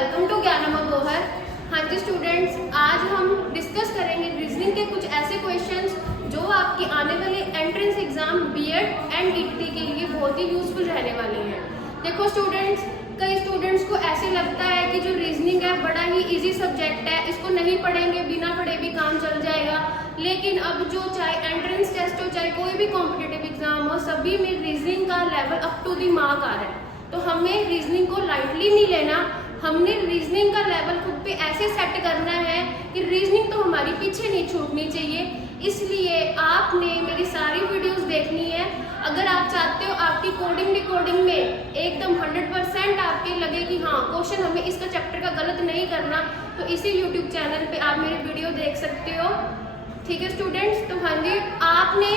Welcome to ज्ञानम अबोहर। हाँ जी students, आज हम डिस्कस करेंगे रीजनिंग के कुछ ऐसे क्वेश्चंस जो आपके आने वाले entrance exam BEd and ET के लिए बहुत ही यूजफुल रहने वाले हैं। देखो स्टूडेंट्स, कई स्टूडेंट्स को ऐसे लगता है कि जो रीजनिंग है बड़ा ही इजी सब्जेक्ट है, इसको नहीं पढ़ेंगे, बिना पढ़े भी काम चल जाएगा। लेकिन अब जो चाहे एंट्रेंस टेस्ट हो, चाहे कोई भी कॉम्पिटिटिव एग्जाम हो, सभी में रीजनिंग का level up to the mark आ रहा है। तो हमें रीजनिंग को लाइटली नहीं लेना, हमने रीजनिंग का लेवल खुद पे ऐसे सेट करना है कि रीजनिंग तो हमारी पीछे नहीं छूटनी चाहिए। इसलिए आपने मेरी सारी वीडियोस देखनी है। अगर आप चाहते हो आपकी कोडिंग डिकोडिंग में एकदम 100% आपके लगे कि हाँ क्वेश्चन हमें इसका चैप्टर का गलत नहीं करना, तो इसी यूट्यूब चैनल पे आप मेरी वीडियो देख सकते हो। ठीक है स्टूडेंट्स, तो हाँ जी, आपने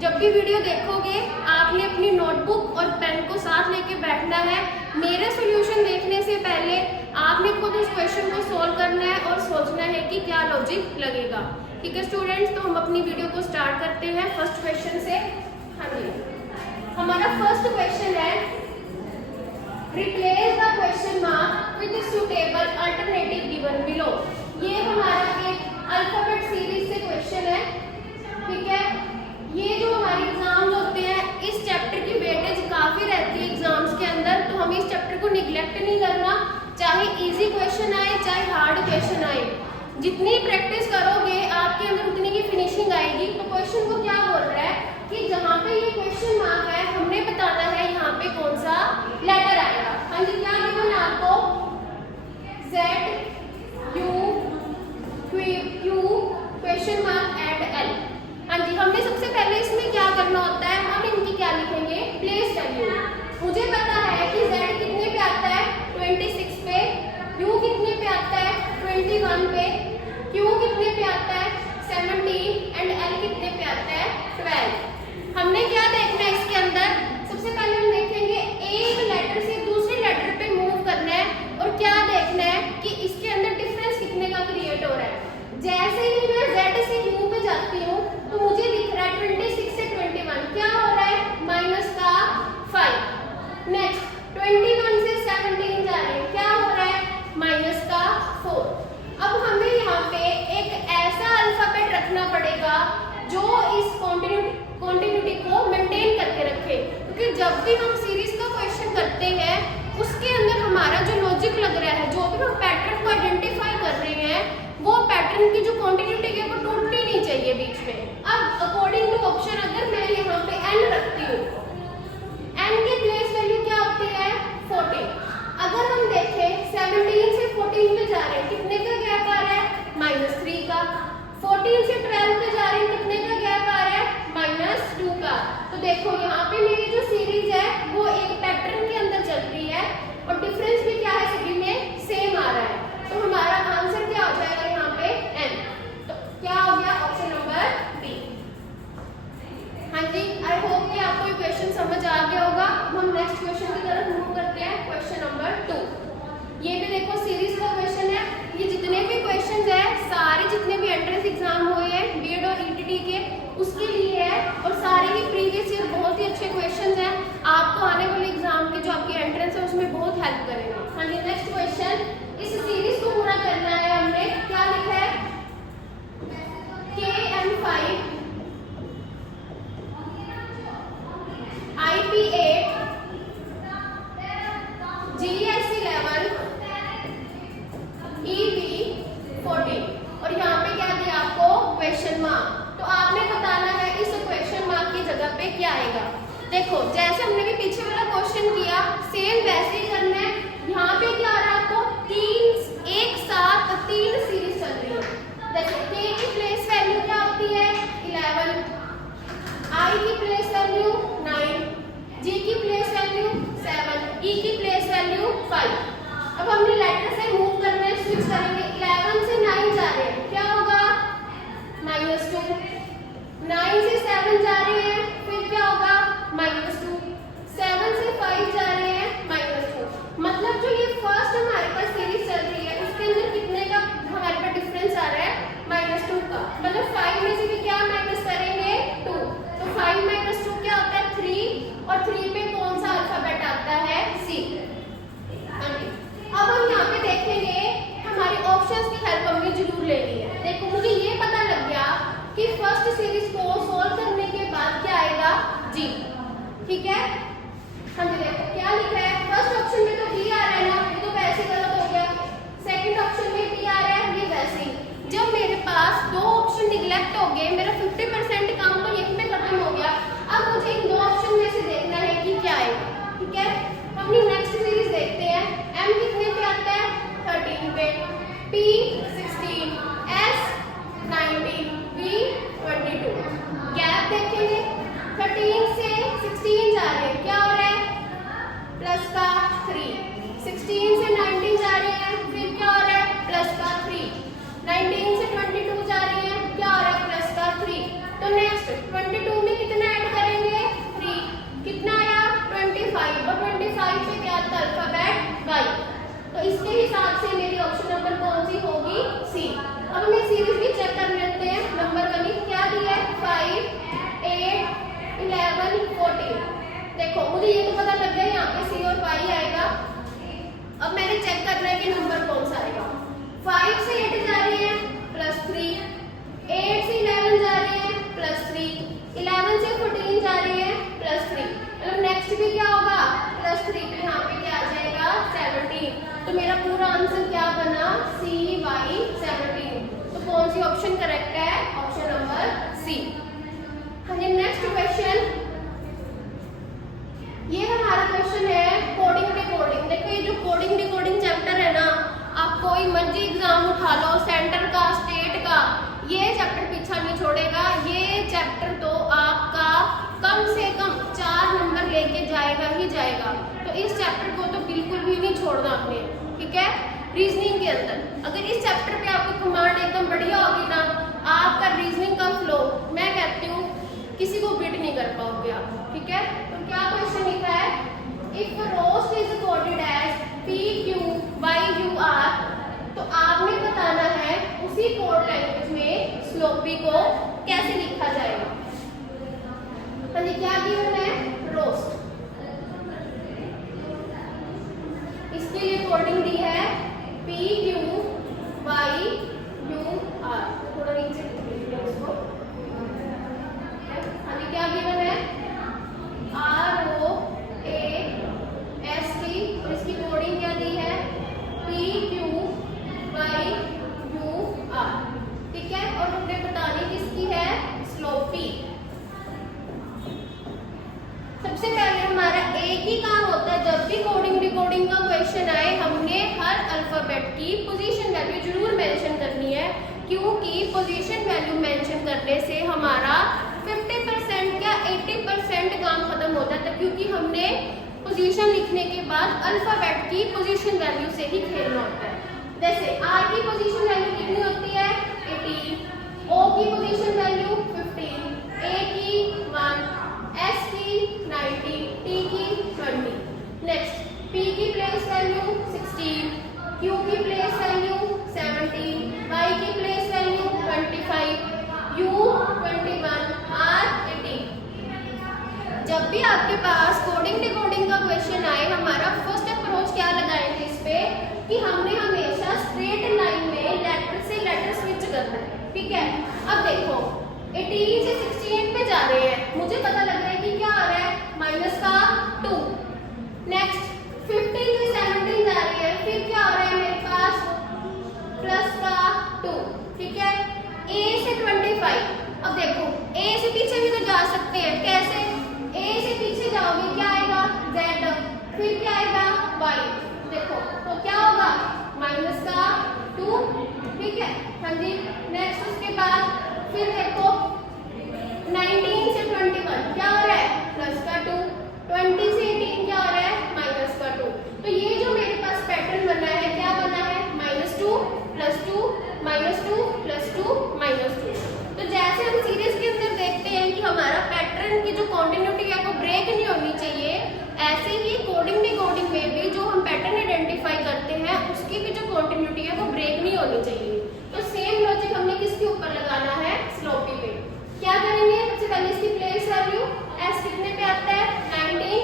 जब भी वीडियो देखोगे आपने अपनी नोटबुक और पेन को साथ लेके बैठना है। मेरे सॉल्यूशन देखने से पहले आपने खुद उस क्वेश्चन को सॉल्व करना है और सोचना है कि क्या लॉजिक लगेगा। ठीक है स्टूडेंट्स, तो हम अपनी वीडियो को स्टार्ट करते हैं फर्स्ट क्वेश्चन से। हाँ जी, हमारा फर्स्ट क्वेश्चन है replace the question mark with suitable alternative given below. ये हमारा एक अल्फाबेट सीरीज से क्वेश्चन है। ठीक है, ये जो हमारे एग्जाम्स होते हैं, इस चैप्टर की वेटेज काफी रहती है एग्जाम्स के अंदर, तो हमें इस चैप्टर को निगलेक्ट नहीं करना। चाहे इजी क्वेश्चन आए चाहे हार्ड क्वेश्चन आए, जितनी प्रैक्टिस करोगे आपके अंदर उतनी की फिनिशिंग आएगी। तो क्वेश्चन को क्या बोल रहा है कि जहाँ पे ये क्वेश्चन मार्क है हमने बताना है यहाँ पे कौन सा लेटर आएगा। हाँ जी, क्या गिवन है आपको? Z U Q question mark and L। हाँ जी, हमने सबसे पहले इसमें क्या करना होता है, हम इनकी क्या लिखेंगे? Place value. मुझे पता है कि Z कितने पे आता है? 26 पे। U कितने पे आता है? 21 पे। Q कितने पे आता है? 17 एंड L कितने पे आता है? 12। हमने क्या देखना है इसके अंदर? सबसे पहले हम देखेंगे एक लेटर से दूसरे लेटर पे मूव करना है और क्या देखना है कि इसके अंदर डिफरेंस कितने का क्रिएट हो रहा है। जैसे ही मैं Z से U पे जाती हूँ तो मुझे दिख रहा है 26 से 21 क्या हो रहा है? माइनस का 5। नेक्स्ट 21 से 17 जा रहे हैं, क्या हो रहा है? माइनस का 4। अब हमें यहाँ पे एक ऐसा अल्फाबेट रखना पड़ेगा जो इस कॉन्टिन्यूटी को मेंटेन करके रखे, क्योंकि जब भी हम सीरीज का क्वेश्चन करते हैं उसके अंदर हमारा जो लॉजिक लग रहा है, जो भी हम पैटर्न को आइडेंटिफाई कर रहे हैं, वो पैटर्न की जो कॉन्टिन्यूटी है वो टूटनी नहीं चाहिए बीच में। अब अकॉर्डिंग टू ऑप्शन अगर मैं यहाँ पे n रखती हूँ, n की प्लेस वैल्यू क्या होती है? 14। अगर हम देखें 17 से 14 पे जा रहे हैं, कितने का गैप आ रहा है? -3 का। 14 से 12 पे जा रहे हैं, कितने का गैप आ रहा है? -2 का। तो देखो यहाँ पे मेरी जो सीरीज है वो एक पैटर्न के अंदर चल रही है और डिफरेंस भी क्या है, सभी में सेम आ रहा है। तो हमारा आंसर क्या हो जाएगा यहाँ पे? n। तो क्या हो गया? Option number B. हाँ जी, आई होप कि आपको ये क्वेश्चन समझ आ गया होगा। हम नेक्स्ट क्वेश्चन की तरफ मूव करते हैं, क्वेश्चन नंबर 2। ये भी देखो सीरीज का क्वेश्चन है। ये जितने भी क्वेश्चंस है सारे जितने भी एंट्रेंस एग्जाम हुए हैं बीएड और ईटीटी के, उसके लिए है और सारे ही प्रीवियस ईयर बहुत ही अच्छे क्वेश्चंस हैं। आपको आने वाले एग्जाम के जो आपकी एंट्रेंस है उसमें बहुत हेल्प करेंगे। हाँ जी, नेक्स्ट क्वेश्चन, इस सीरीज को पूरा करना है। हमने क्या लिखा है? KM5 IP8 GS11 EB14 और यहाँ पे क्या दिया आपको? Question mark. तो आपने बताना है इस क्वेश्चन मार्क की जगह पे क्या आएगा। देखो जैसे हमने भी पीछे वाला क्वेश्चन किया सेम वैसे ही करना है। यहाँ पे क्या आ रहा है आपको? 3 एक साथ 3 सीरीज चल रही है। देखो K की प्लेस वैल्यू क्या होती है? 11, I की प्लेस वैल्यू 9, G की प्लेस वैल्यू 7, E की प्लेस वैल्यू 5। अब हमने लेटर से मूव करना है, स्विच करेंगे। 11 से 9 जा रहे हैं, क्या होगा? -2। 9 से 7 जा रहे हैं, फिर क्या होगा? -2। 7 से 5 जा रहे हैं, -2। मतलब जो ये फर्स्ट हमारे पास सीरीज चल रही है उसके अंदर कितने का हमारे पास डिफरेंस आ रहा है? -2 का। मतलब 5 में से भी क्या माइनस करेंगे? 2। तो 5 - 2 क्या होता है? 3। और 3 पे कौन सा अल्फाबेट आता है? C। अब हम यहाँ पे देखें ठीक है। हाँ जी देखो क्या लिखा है, फर्स्ट ऑप्शन में तो बी आ रहा है ना, ये तो वैसे गलत हो गया। सेकंड ऑप्शन में बी आ रहा है, ये वैसे ही। जब मेरे पास दो ऑप्शन निगलेक्ट हो गए, मेरा 50% काम तो यहीं पे खत्म हो गया। अब मुझे इन दो ऑप्शन में से देखना है कि क्या आएगा, ठीक है। अपनी नेक्स्ट सीरीज देखते हैं। एम कितने पे आता है, 13 पे, पी 16, एस 19, बी 22। गैप देखेंगे, 13 से 16 जा रहे हैं, क्या हो रहा है, प्लस का 3। 16 से 19 जा रहे हैं, फिर क्या हो रहा है, प्लस का 3। 19 से 22 जा रहे हैं, क्या हो रहा है, प्लस का 3। तो नेक्स्ट 22 में कितना ऐड करेंगे, 3। कितना आया, 25। और 25 पे क्या आता है, अल्फाबेट वाई। तो इसके हिसाब से मेरी ऑप्शन नंबर कौन सी होगी, सी। अब हम ये सीरीज भी चेक कर लेते हैं। नंबर वाली क्या दिया है, 5, 8, 11, 14। देखो मुझे ये तो पता लग गया यहाँ पे सी और पाई आएगा। अब मैंने चेक करना है कि नंबर कौन सा आएगा। 5 से 8 जा रहे हैं, प्लस 3। 8 से 11 जा रहे हैं, प्लस 3। 11 से 14 जा रहे हैं, प्लस 3। मतलब नेक्स्ट भी क्या होगा, प्लस 3। तो यहाँ पे क्या आ जाएगा, 17। तो मेरा पूरा आंसर क्या बना, सी वाई 17। तो कौन सी ऑप्शन करेक्ट है, ऑप्शन नंबर सी। हाँ जी नेक्स्ट क्वेश्चन, ये हमारा क्वेश्चन है कोडिंग डिकोडिंग। देखो ये जो कोडिंग डिकोडिंग चैप्टर है ना, आप कोई मर्जी एग्जाम उठा लो, सेंटर का, स्टेट का, ये चैप्टर पीछा नहीं छोड़ेगा। ये चैप्टर तो आपका कम से कम 4 नंबर लेके जाएगा ही जाएगा। तो इस चैप्टर को तो बिल्कुल भी नहीं छोड़ना आपने, ठीक है। रीजनिंग के अंदर अगर इस चैप्टर पे आपकी कमांड एकदम बढ़िया होगी ना, आपका रीजनिंग का फ्लो मैं कहती हूँ किसी को बीट नहीं कर पाओगे आप, ठीक है। तो क्या क्वेश्चन लिखा है, if roast is coded as P Q Y U R, तो आपने बताना है उसी कोड लैंग्वेज में स्लोपी को कैसे लिखा जाएगा। हाँ जी क्या गिवन है, रोस्ट। इसके लिए कोडिंग दी है P Q Y U R. थोड़ा नीचे लिख लीजिए उसको। हाँ जी क्या गिवन है, R O A S T, और इसकी कोडिंग क्या दी है, P Q Y U R, ठीक है। और हमने बतानी किसकी है, स्लोपी। सबसे पहले हमारा एक ही काम होता है, जब भी कोडिंग डिकोडिंग का क्वेश्चन आए, हमने हर अल्फाबेट की पोजीशन वैल्यू जरूर मेंशन करनी है, क्योंकि पोजीशन वैल्यू मेंशन करने से हमारा 50% या 80% काम खत्म हो जाता है, क्योंकि हमने पोजीशन लिखने के बाद अल्फाबेट की पोजीशन वैल्यू से ही खेलना होता है। जैसे आर की पोजीशन वैल्यू कितनी होती है, 18, ओ की पोजीशन वैल्यू 15, ए की 1, एस की 90, टी की 20। नेक्स्ट पी की प्लेस वैल्यू 16, क्यू की प्लेस वैल्यू 17, वाई की प्लेस वैल्यू 25, यू 21, आर 18। जब भी आपके पास कोडिंग डिकोडिंग का क्वेश्चन आए, हमारा फर्स्ट अप्रोच क्या लगाएंगे इस पे, कि हमने हमेशा स्ट्रेट लाइन में लेटर से लेटर स्विच करना है, ठीक है। अब देखो 18 से 16 पे जा रहे हैं, मुझे पता लग रहा है कि क्या आ रहा है, माइनस का 2। नेक्स्ट 15 से 17 जा रही है, फिर क्या हो रहा है मेरे पास, प्लस का 2, ठीक है। ए से 25, अब देखो ए से पीछे भी तो जा सकते हैं, कैसे, ए से पीछे जाओगे क्या आएगा, z, फिर क्या आएगा, y। देखो तो क्या होगा, माइनस का 2, ठीक है। हाँ जी नेक्स्ट उसके बाद फिर देखो 19 से 21 क्या हो रहा है, प्लस का 2। 20 से 18 क्या हो रहा है, माइनस का 2। तो ये जो मेरे पास पैटर्न बना है, क्या बना है, -2 +2 -2 +2 -2। तो जैसे हम सीरीज के अंदर देखते हैं कि हमारा पैटर्न की जो कॉन्टिन्यूटी है वो ब्रेक नहीं होनी चाहिए, ऐसे ही कोडिंग डिकोडिंग में भी जो हम पैटर्न आइडेंटिफाई करते हैं उसकी भी जो कॉन्टिन्यूटी है वो ब्रेक नहीं होनी चाहिए। तो सेम लॉजिक हमने किसके ऊपर लगाना है, स्लोपी पे। क्या करेंगे, सबसे पहले इसकी प्लेस वैल्यू, एस कितने पे आता है, 19,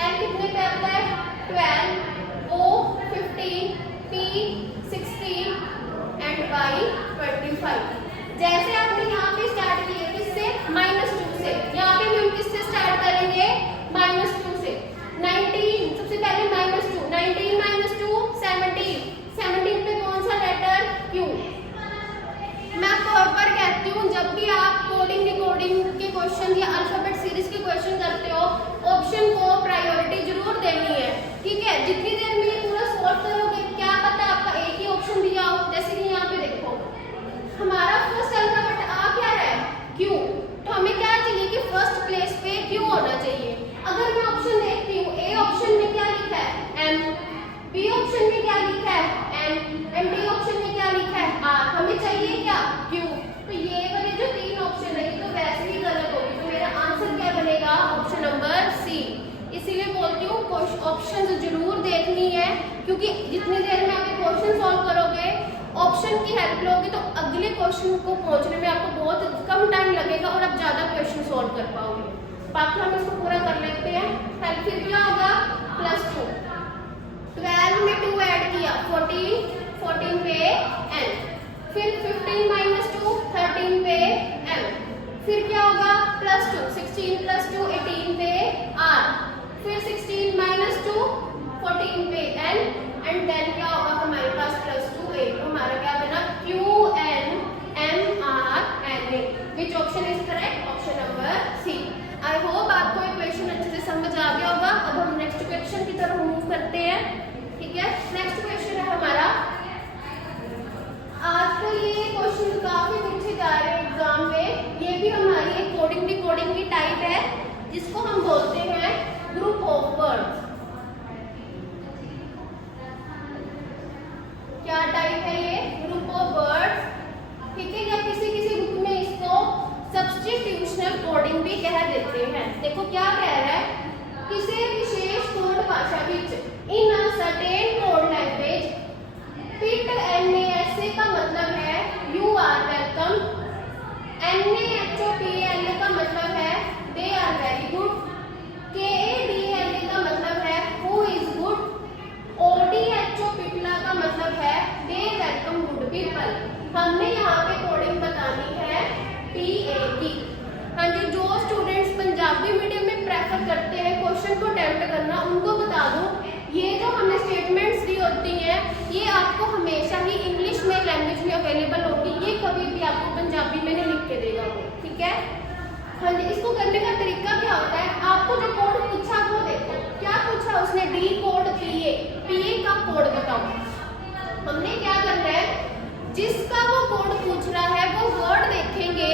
एल कितने पे आता है, 12, ओ 15, पी 16 एंड वाई 25। जैसे आपने यहाँ पे स्टार्ट किए किससे, -2 से, यहाँ पे भी हम किससे स्टार्ट देखो जब भी आप कोडिंग डिकोडिंग के क्वेश्चन या अल्फाबेट सीरीज के क्वेश्चन करते हो, ऑप्शन को प्रायोरिटी जरूर देनी है, ठीक है। जितनी देर में ये पूरा सॉल्व करोगे, क्या पता आपका एक ही ऑप्शन दिया हो। जैसे कि यहाँ पे देखो हमारा फर्स्ट अल्फाबेट आ क्या है, क्यू, तो हमें क्या चाहिए कि फर्स्ट प्लेस पे क्यू होना चाहिए। अगर मैं ऑप्शन देखती हूँ, ए ऑप्शन में क्या लिखा है एम, बी ऑप्शन में क्या लिखा है एन, एंड डी ऑप्शन में क्या लिखा है आर, हमें चाहिए क्या क्यू। तो ये वाले जो तीन ऑप्शन है ये तो वैसे ही गलत होगी, तो मेरा आंसर क्या बनेगा ऑप्शन नंबर सी। इसीलिए बोलती हूँ ऑप्शन जरूर देखनी है, क्योंकि जितनी देर में आप क्वेश्चन सॉल्व करोगे, ऑप्शन की हेल्प लोगे, तो अगले क्वेश्चन को पहुंचने में आपको बहुत कम टाइम लगेगा और आप ज्यादा क्वेश्चन सॉल्व कर पाओगे। बाकी हम इसको पूरा कर लेते हैं। पहले फिर क्या होगा +2, 12 में 2 ऐड किया 14, 14 पे n, फिर 15 - 2 13 पे m, फिर क्या होगा +2, 16 + 2 18 पे r, फिर 16 - 2 14 पे n, एंड देन क्या होगा हमारे पास +2 8। तो हमारा क्या बना q n m r n a, which option is correct, option number C. I hope आपको ये क्वेश्चन अच्छे से समझ आ गया होगा। अब हम नेक्स्ट क्वेश्चन की तरफ मूव करते हैं, ठीक है। नेक्स्ट क्वेश्चन है हमारा, आजकल ये क्वेश्चन काफी पूछे जा रहे हैं एग्जाम में। ये भी हमारी एक कोडिंग डिकोडिंग की टाइप है, जिसको हम बोलते हैं ग्रुप ऑफ वर्ड्स। क्या टाइप है ये, ग्रुप ऑफ वर्ड्स, ठीक है। या किसी किसी बुक में इसको सब्स्टिट्यूशनल कोडिंग भी कह देते हैं। देखो क्या कह रहा है, किसी विशेष कोड भाषा which in a certain code language pit NASA का मतलब है यू आर वेलकम, NAHOPLA का मतलब है they are very good, KADLA का मतलब है हु इज गुड, ODHO पिटला का मतलब है दे वेलकम गुड पीपल। हमने यहाँ पे कोडिंग बतानी है PA की। हाँ जी, जो स्टूडेंट्स पंजाबी मीडियम में प्रेफर करते हैं क्वेश्चन को अटेम्प्ट करना, उनको बता दूं ये जो हमें स्टेटमेंट्स दी होती हैं ये आपको हमेशा ही इंग्लिश में लैंग्वेज में अवेलेबल होगी, ये कभी भी आपको पंजाबी में नहीं लिख के देगा वो, ठीक है। हाँ जी, इसको करने का तरीका क्या होता है, आपको जो कोड पूछा वो देखो, क्या पूछा उसने, डी कोड PA का कोड बताओ। हमने क्या करना है, जिसका वो कोड पूछ रहा है वो वर्ड देखेंगे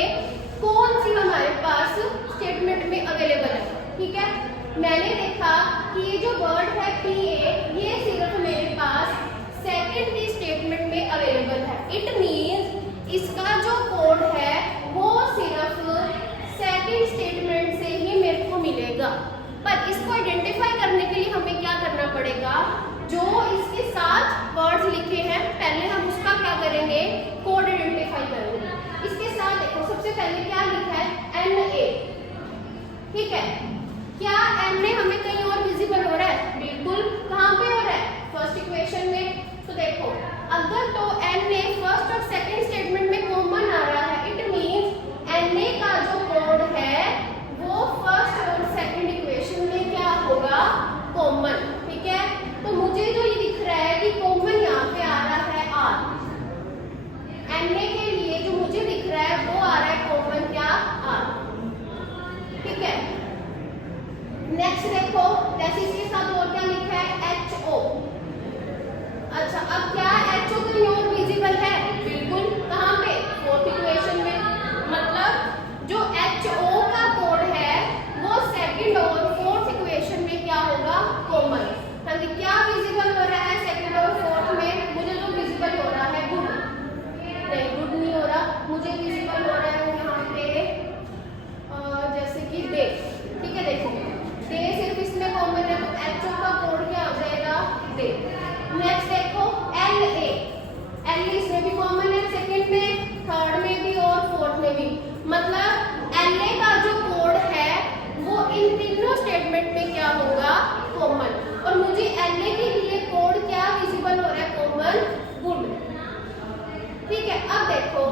कौन सी हमारे पास स्टेटमेंट में अवेलेबल है, ठीक है। मैंने देखा कि ये जो वर्ड है PA ये सिर्फ मेरे पास सेकंड की स्टेटमेंट में अवेलेबल है। इट मींस इसका जो कोड है वो सिर्फ सेकंड स्टेटमेंट से ही मेरे को मिलेगा। पर इसको आइडेंटिफाई करने के लिए हमें क्या करना पड़ेगा, जो इसके साथ वर्ड्स लिखे हैं पहले हम उसका क्या करेंगे, कोड आइडेंटिफाई करेंगे। इसके साथ देखो सबसे पहले क्या लिखा है NA, ठीक है। क्या NA हमें कहीं और विजिबल हो रहा है, बिल्कुल। कहाँ पे हो रहा है, फर्स्ट इक्वेशन में। तो देखो अगर तो NA फर्स्ट और सेकंड स्टेटमेंट में कॉमन आ रहा है, इट मींस NA का जो कोड है वो फर्स्ट और सेकंड इक्वेशन में क्या होगा, कॉमन, ठीक है। तो मुझे जो ये दिख रहा है कि कॉमन यहाँ पे आ रहा है R, NA के लिए जो मुझे दिख रहा है वो आ रहा है कॉमन क्या R, ठीक है। नेक्स्ट देखो, जैसे इसके साथ और क्या लिखा है HO। अच्छा, अब क्या HO कहीं और विजिबल है, बिल्कुल। कहाँ पे, फोर्थ इक्वेशन में। मतलब जो HO का कोड है वो सेकंड और फोर्थ इक्वेशन में क्या होगा, कॉमन। हाँ जी, क्या विजिबल हो रहा है सेकंड और फोर्थ में, मुझे जो विजिबल हो रहा है गुड, नहीं गुड नहीं हो रहा, मुझे विजिबल हो रहा है यहाँ पे जैसे कि डे, ठीक है। देखो डे सिर्फ इसमें कॉमन है, तो HO का कोड क्या हो जाएगा, डे। नेक्स्ट देखो LA, LA इसमें भी कॉमन है, सेकंड में, थर्ड में भी और फोर्थ में भी। मतलब LA का जो कोड है वो इन तीनों स्टेटमेंट में क्या होगा, कॉमन। और मुझे LA के लिए कोड क्या विजिबल हो रहा है, कॉमन गुड, ठीक है। अब देखो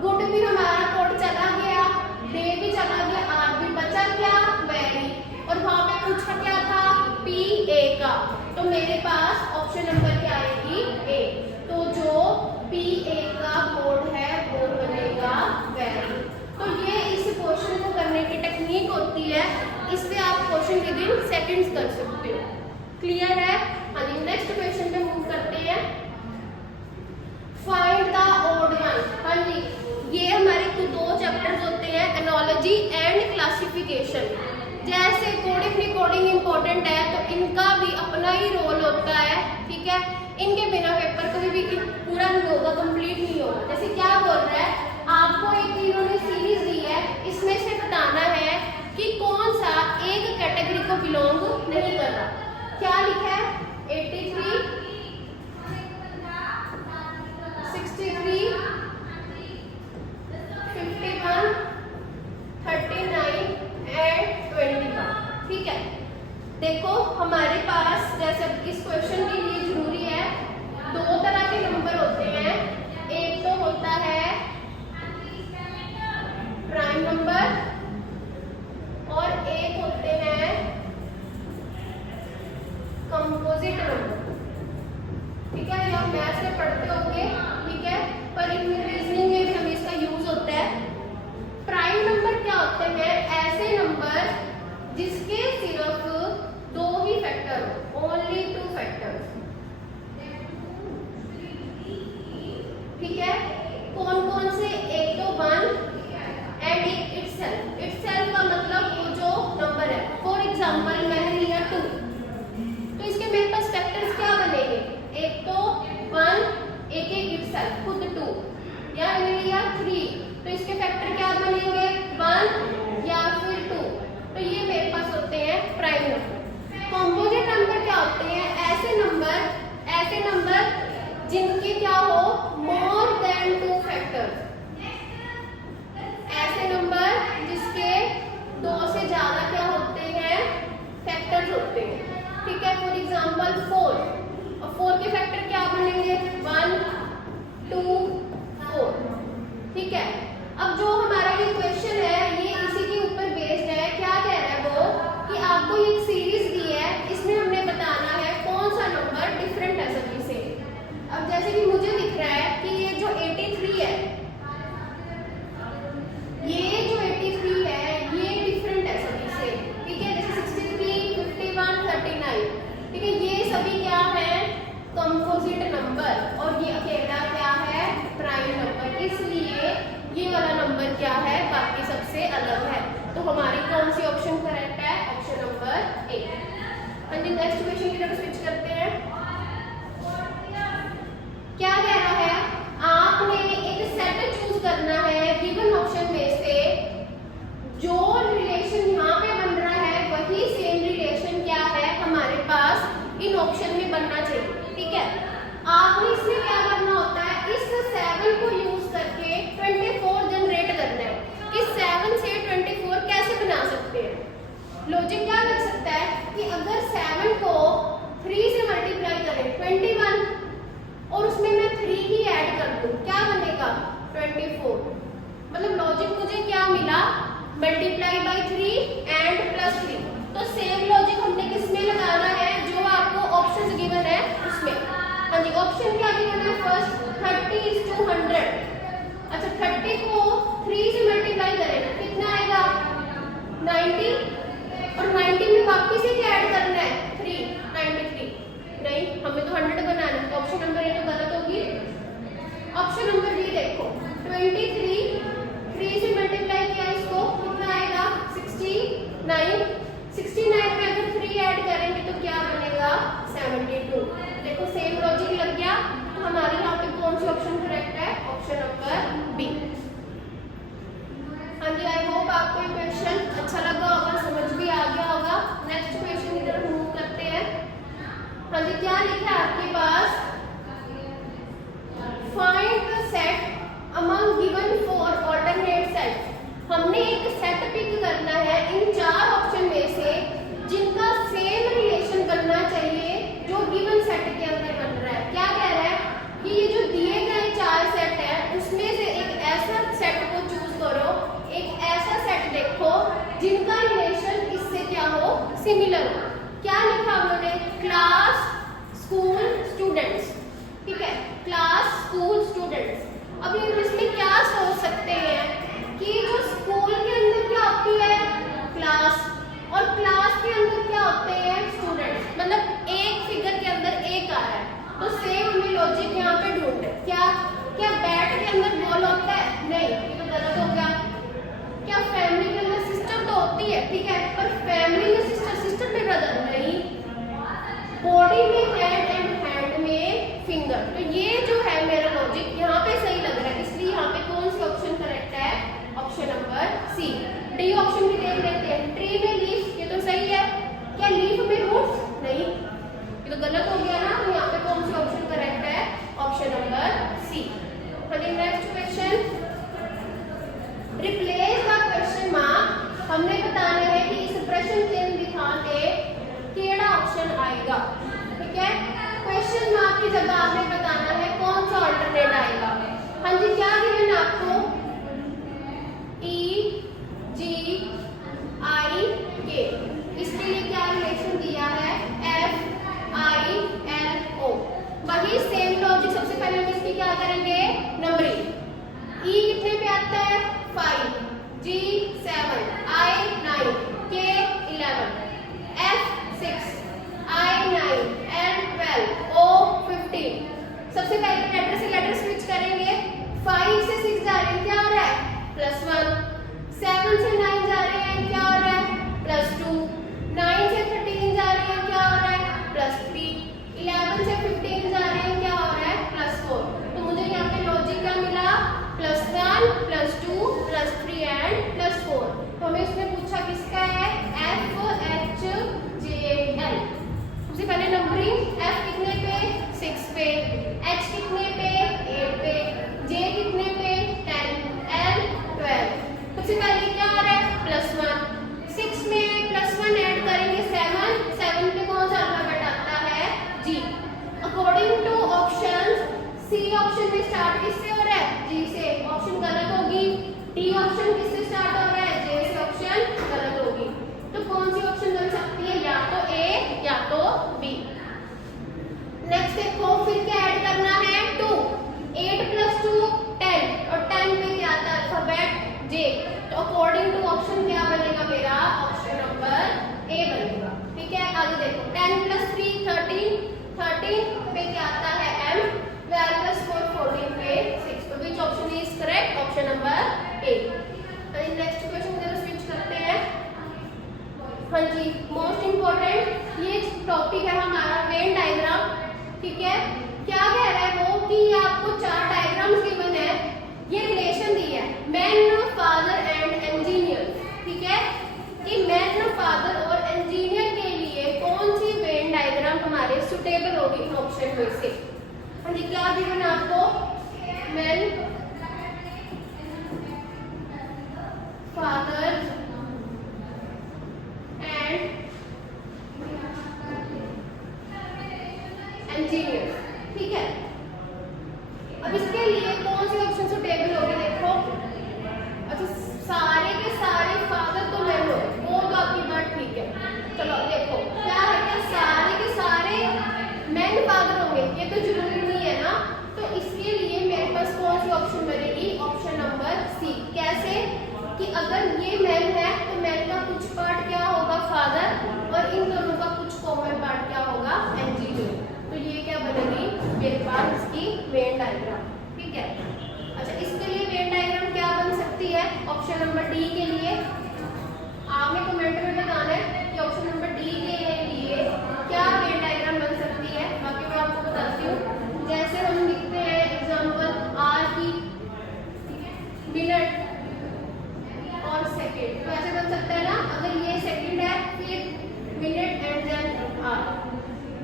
गुड भी हमारा कोड चला गया, डे भी चला गया, आर भी बचा क्या, वेरी। और वहां पे पूछा क्या था, PA का, तो मेरे पास ऑप्शन नंबर क्या आएगी, A। तो जो PA का कोड है वो बनेगा वैरी। तो ये इस क्वेश्चन को करने की टेक्निक होती है, इससे आप क्वेश्चन विद इन सेकंड्स कर सकते हो। क्लियर है? हाँ जी, नेक्स्ट क्वेश्चन पे मूव करते हैं। Find the odd one. हाँ जी, ये हमारे दो चैप्टर्स होते हैं, एनोलॉजी एंड क्लासिफिकेशन। जैसे कोडिंग रिकॉर्डिंग इंपॉर्टेंट है तो इनका भी अपना ही रोल होता है, ठीक है। इनके बिना पेपर कभी भी पूरा नहीं होगा, कंप्लीट नहीं होगा। जैसे क्या बोल रहा है, आपको एक इन्होंने सीरीज दी है, इसमें से बताना है कि कौन सा एक कैटेगरी को बिलोंग नहीं कर रहा। क्या लिखा है? 83, 63, 51, 39 एंड 21। ठीक है, देखो हमारे पास जैसे इस क्वेश्चन के लिए जरूरी है, दो तरह के नंबर होते हैं। एक तो होता है प्राइम नंबर और एक होते हैं कंपोजिट नंबर। ठीक है, ये आप मैथ्स में पढ़ते होंगे, ठीक है, पर इन रीजनिंग में भी हमें इसका यूज होता है। प्राइम नंबर क्या होते हैं? ऐसे नंबर जिसके सिर्फ दो ही फैक्टर हो, ओनली 2 फैक्टर्स। ठीक है, कौन कौन से? एक तो 1 एंड एक इटसेल्फ। इटसेल्फ का मतलब वो जो नंबर है। फॉर एग्जांपल मैंने लिया 2, तो इसके मेरे पास फैक्टर्स क्या बनेंगे? एक तो 1, एक इटसेल्फ खुद 2, या मैंने लिया 3, तो इसके फैक्टर क्या बनेंगे? 1 या फिर 2। तो ये मेरे पास होते हैं प्राइम नंबर। कंपोजिट नंबर क्या होते हैं? ऐसे नंबर जिनके क्या हो, मोर देन 2 फैक्टर्स। ऐसे नंबर जिसके 2 से ज्यादा क्या होते हैं? फैक्टर्स होते हैं। ठीक है, फॉर एग्जांपल 4, और 4 के फैक्टर क्या बनेंगे? 1, 2, 4। ठीक है, अब जो हमारा ये क्वेश्चन है ये इसी के ऊपर बेस्ड है। क्या कह रहा है वो कि आपको एक सीरीज दी है, इसमें हमने बताना है कौन सा नंबर डिफरेंट है सभी से। अब जैसे कि मुझे दिख रहा है कि ये जो 83 है, ये जो 83 है ये डिफरेंट है सभी से। ठीक है, जैसे 63, 51, 39। ठीक है, ये सभी क्या है? कंपोजिट नंबर, और ये अकेला क्या है? Prime number. इसलिए ये वाला नंबर क्या है? बाकी सबसे अलग है। तो हमारी कौन सी ऑप्शन करेक्ट है? ऑप्शन नंबर ए। हाँ जी, नेक्स्ट क्वेश्चन की तरफ स्विच करते हैं। क्या कह रहा है? आपने एक सेट चूज करना है गिवन ऑप्शन में से, जो रिलेशन यहाँ पे बन रहा है वही सेम रिलेशन क्या है हमारे पास इन ऑप्शन में बनना चाहिए। ठीक है, आपने इसमें क्या करना होता है? इस 7 को यूज करके 24 जनरेट करना है। इस 7 से 24 कैसे बना सकते हैं? लॉजिक क्या लग सकता है कि अगर 7 को 3 से मल्टीप्लाई करें 21, और उसमें मैं 3 ही ऐड कर दूं, क्या बनेगा? 24। मतलब लॉजिक मुझे क्या मिला? Multiply by 3 and plus 3। तो सेम लॉजिक हमने किसमें लगाना है? जो आपको ऑप्शंस गिवन है उसमें। हाँ जी, ऑप्शन क्या गिवन है? फर्स्ट 30:100। अच्छा, 30 को 3 से मल्टीप्लाई करें कितना आएगा? 90, और 90 में वापस से क्या ऐड करना है? 3, 93। नहीं, हमें तो 100 बनाना है, तो ऑप्शन नंबर ए तो गलत होगी। ऑप्शन नंबर बी देखो, 23, 3 से मल्टीप्लाई किया इसको कितना आएगा? 69। 69 में अगर 3 ऐड करेंगे तो क्या बनेगा? 72। देखो सेम लॉजिक लग गया। तो हमारी यहाँ पे कौन सी ऑप्शन करेक्ट है? Option number B. हाँ जी, आई होप आपको ये क्वेश्चन अच्छा लगा होगा, समझ भी आ गया होगा। नेक्स्ट क्वेश्चन की तरफ मूव करते हैं। हाँ जी, क्या लिखा है आपके पास? Find the set among given 4 alternate set. हमने एक सेट पिक करना है इन 4 ऑप्शन में से जिनका सेम रिलेशन बनना चाहिए जो गिवन सेट के अंदर बन रहा है। क्या कह रहा है कि ये जो दिए गए 4 सेट है उसमें से एक ऐसा सेट को चूज करो, एक ऐसा सेट देखो जिनका रिलेशन इससे क्या हो? सिमिलर हो। क्या लिखा उन्होंने? Class, school, students. ठीक है, क्लास, स्कूल, स्टूडेंट्स। अब इसमें क्या सोच सकते हैं कि जो स्कूल के अंदर क्या होती है, क्लास, और क्लास के अंदर क्या होते हैं, स्टूडेंट्स। मतलब एक फिगर के अंदर एक आ रहा है, तो सेम हमें लॉजिक यहाँ पे ढूंढना है। क्या क्या बैट के अंदर बॉल होता है? नहीं, ये तो गलत हो गया। क्या फैमिली के अंदर सिस्टर तो होती है, ठीक है, पर फैमिली में सिस्टर, सिस्टर में ब्रदर नहीं। बॉडी में हैंड एंड हैंड में फिंगर। तो ये जो है मेरा लॉजिक यहाँ पे सही लग रहा है, इसलिए यहाँ पे कौन सी ऑप्शन करेक्ट है, option number C. D option भी देख लेते हैं। ट्री में लीफ, ये तो सही है। क्या लीफ में रूट्स? नहीं, ये तो गलत हो गया ना। तो यहाँ पे कौन सी ऑप्शन करेक्ट है, option number C. Next question, replace the question mark. हमने बताना है कि इस प्रश्न चिन्ह दिखा के केड़ा ऑप्शन आएगा, ठीक है। क्वेश्चन मार्क की जगह आपने बताना है कौन सा अल्टरनेट आएगा। हाँ जी, क्या गिवन आपको, ई जी आई के, इसके लिए क्या रिलेशन दिया है, एफ आई एल ओ। वही सेम लॉजिक, सबसे पहले हम इसकी क्या करेंगे, नंबरिंग। ई कितने पे आता है, 5, जी 7, आई 9, के 11, एफ 6, आई 9, एल 12, ओ 15। सबसे पहले लेटर से लेटर स्विच करेंगे। 5 से 6 जा रहे हैं, क्या हो रहा है, +1। 7 से 9 जा रहे हैं, क्या हो रहा है, +2। 9 से 13 जा रहे हैं, क्या हो रहा है, +3। 11 से 15 जा रहे हैं, क्या हो रहा है, +4। तो मुझे यहाँ पे लॉजिक क्या मिला, +1, +2, +3 एंड +4। तो हमें इसमें पूछा किसका है, एफ एच जे एल। सबसे पहले नंबरिंग, एफ कितने पे, 6 पे, एच कितने पे, 8 पे, जे कितने पे, 10, एल 12। सबसे पहले क्या आ रहा है, +1। 6 में +1 ऐड करेंगे 7, 7 पे कौन सा अल्फाबेट आता है, जी। According to options, C option में स्टार्ट किससे हो रहा है, जी से, ऑप्शन गलत होगी। डी ऑप्शन किससे स्टार्ट हो रहा है, जे से, ऑप्शन गलत होगी। तो कौन सी ऑप्शन बन सकती है, या तो ए या तो बी। नेक्स्ट देखो, फिर क्या ऐड करना है, 2। 8 + 2 10, और 10 पे क्या आता है, अल्फाबेट जे। तो अकॉर्डिंग टू ऑप्शन क्या बनेगा मेरा, ऑप्शन नंबर ए बनेगा, ठीक है। आगे देखो, 10 + 3 13, 13 पे क्या आता है, एम। 12 + 4 14 पे 6। तो विच option is correct, option number A. Next question जरा स्विच करते हैं। हाँ जी, मोस्ट इंपॉर्टेंट ये टॉपिक है हमारा, वेन डायग्राम, ठीक है। क्या कह रहा है वो कि आपको 4 डायग्राम्स गिवन है, ये रिलेशन दी है, मैन, फादर एंड इंजीनियर, ठीक है, कि मैन, फादर और इंजीनियर के लिए कौन सी वेन डायग्राम हमारे सुटेबल होगी ऑप्शन में से। हाँ जी, क्या गिवन आपको, मैन, फादर एंड इंजीनियर, ठीक है। अब इसके लिए कौन सी ऑप्शन सुटेबल होगी, देखो। अच्छा, सारे के सारे फादर तो मैन हो, वो तो आपकी बात ठीक है। चलो देखो क्या है, क्या सारे के सारे मैन फादर होंगे, ये तो जरूरी नहीं है ना। तो इसके लिए मेरे पास कौन सी ऑप्शन बनेगी, ऑप्शन नंबर सी। कैसे, कि अगर ये मैन है तो मैन का कुछ पार्ट क्या होगा, फादर, और इन दोनों का कुछ कॉमन पार्ट क्या होगा, इंजीनियर। तो ये क्या बनेगी मेरे पास इसकी वेन डायग्राम, ठीक है। अच्छा, इसके लिए वेन डायग्राम क्या बन सकती है, ऑप्शन नंबर डी के लिए आपने कमेंट में बताना है कि ऑप्शन नंबर डी के लिए क्या वेन डायग्राम बन सकती है। बाकी मैं आपको बताती हूँ, जैसे हम लिखते हैं एग्जाम्पल आर की, मिनट और सेकंड, तो ऐसे बन सकता है ना। अगर ये सेकंड है, फिर मिनट एंड देन आर,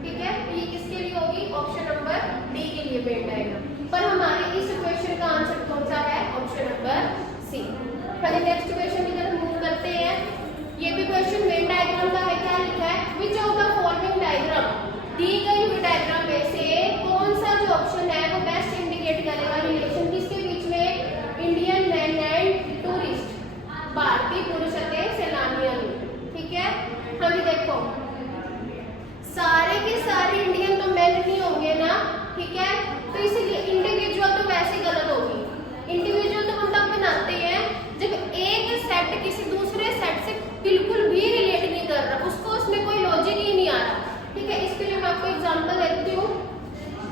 ठीक है। तो ये किसके लिए होगी, ऑप्शन नंबर डी के लिए वेन डायग्राम। पर हमारे इस क्वेश्चन का आंसर कौन सा है, ऑप्शन नंबर सी। चलिए नेक्स्ट क्वेश्चन की तरफ मूव करते हैं। ये भी क्वेश्चन वेन डायग्राम का है, क्या लिखा है, which of the following diagram, दी गई हुई डायग्राम में से कौन सा जो ऑप्शन है वो बेस्ट इंडिकेट करेगा रिलेशन किसके बीच में, इंडियन मैन एंड टूरिस्ट, भारतीय पुरुष सैलानियों, ठीक है। हाँ जी, देखो सारे के सारे इंडियन तो मैन नहीं होंगे ना, ठीक है। इसीलिए इंडिविजुअल तो वैसे ही गलत होगी। इंडिविजुअल तो हम तब बनाते हैं जब एक सेट किसी दूसरे सेट से बिल्कुल भी रिलेट नहीं कर रहा, उसको उसमें कोई लॉजिक ही नहीं आ रहा। ठीक है, इसके लिए मैं आपको एग्जांपल देती हूँ।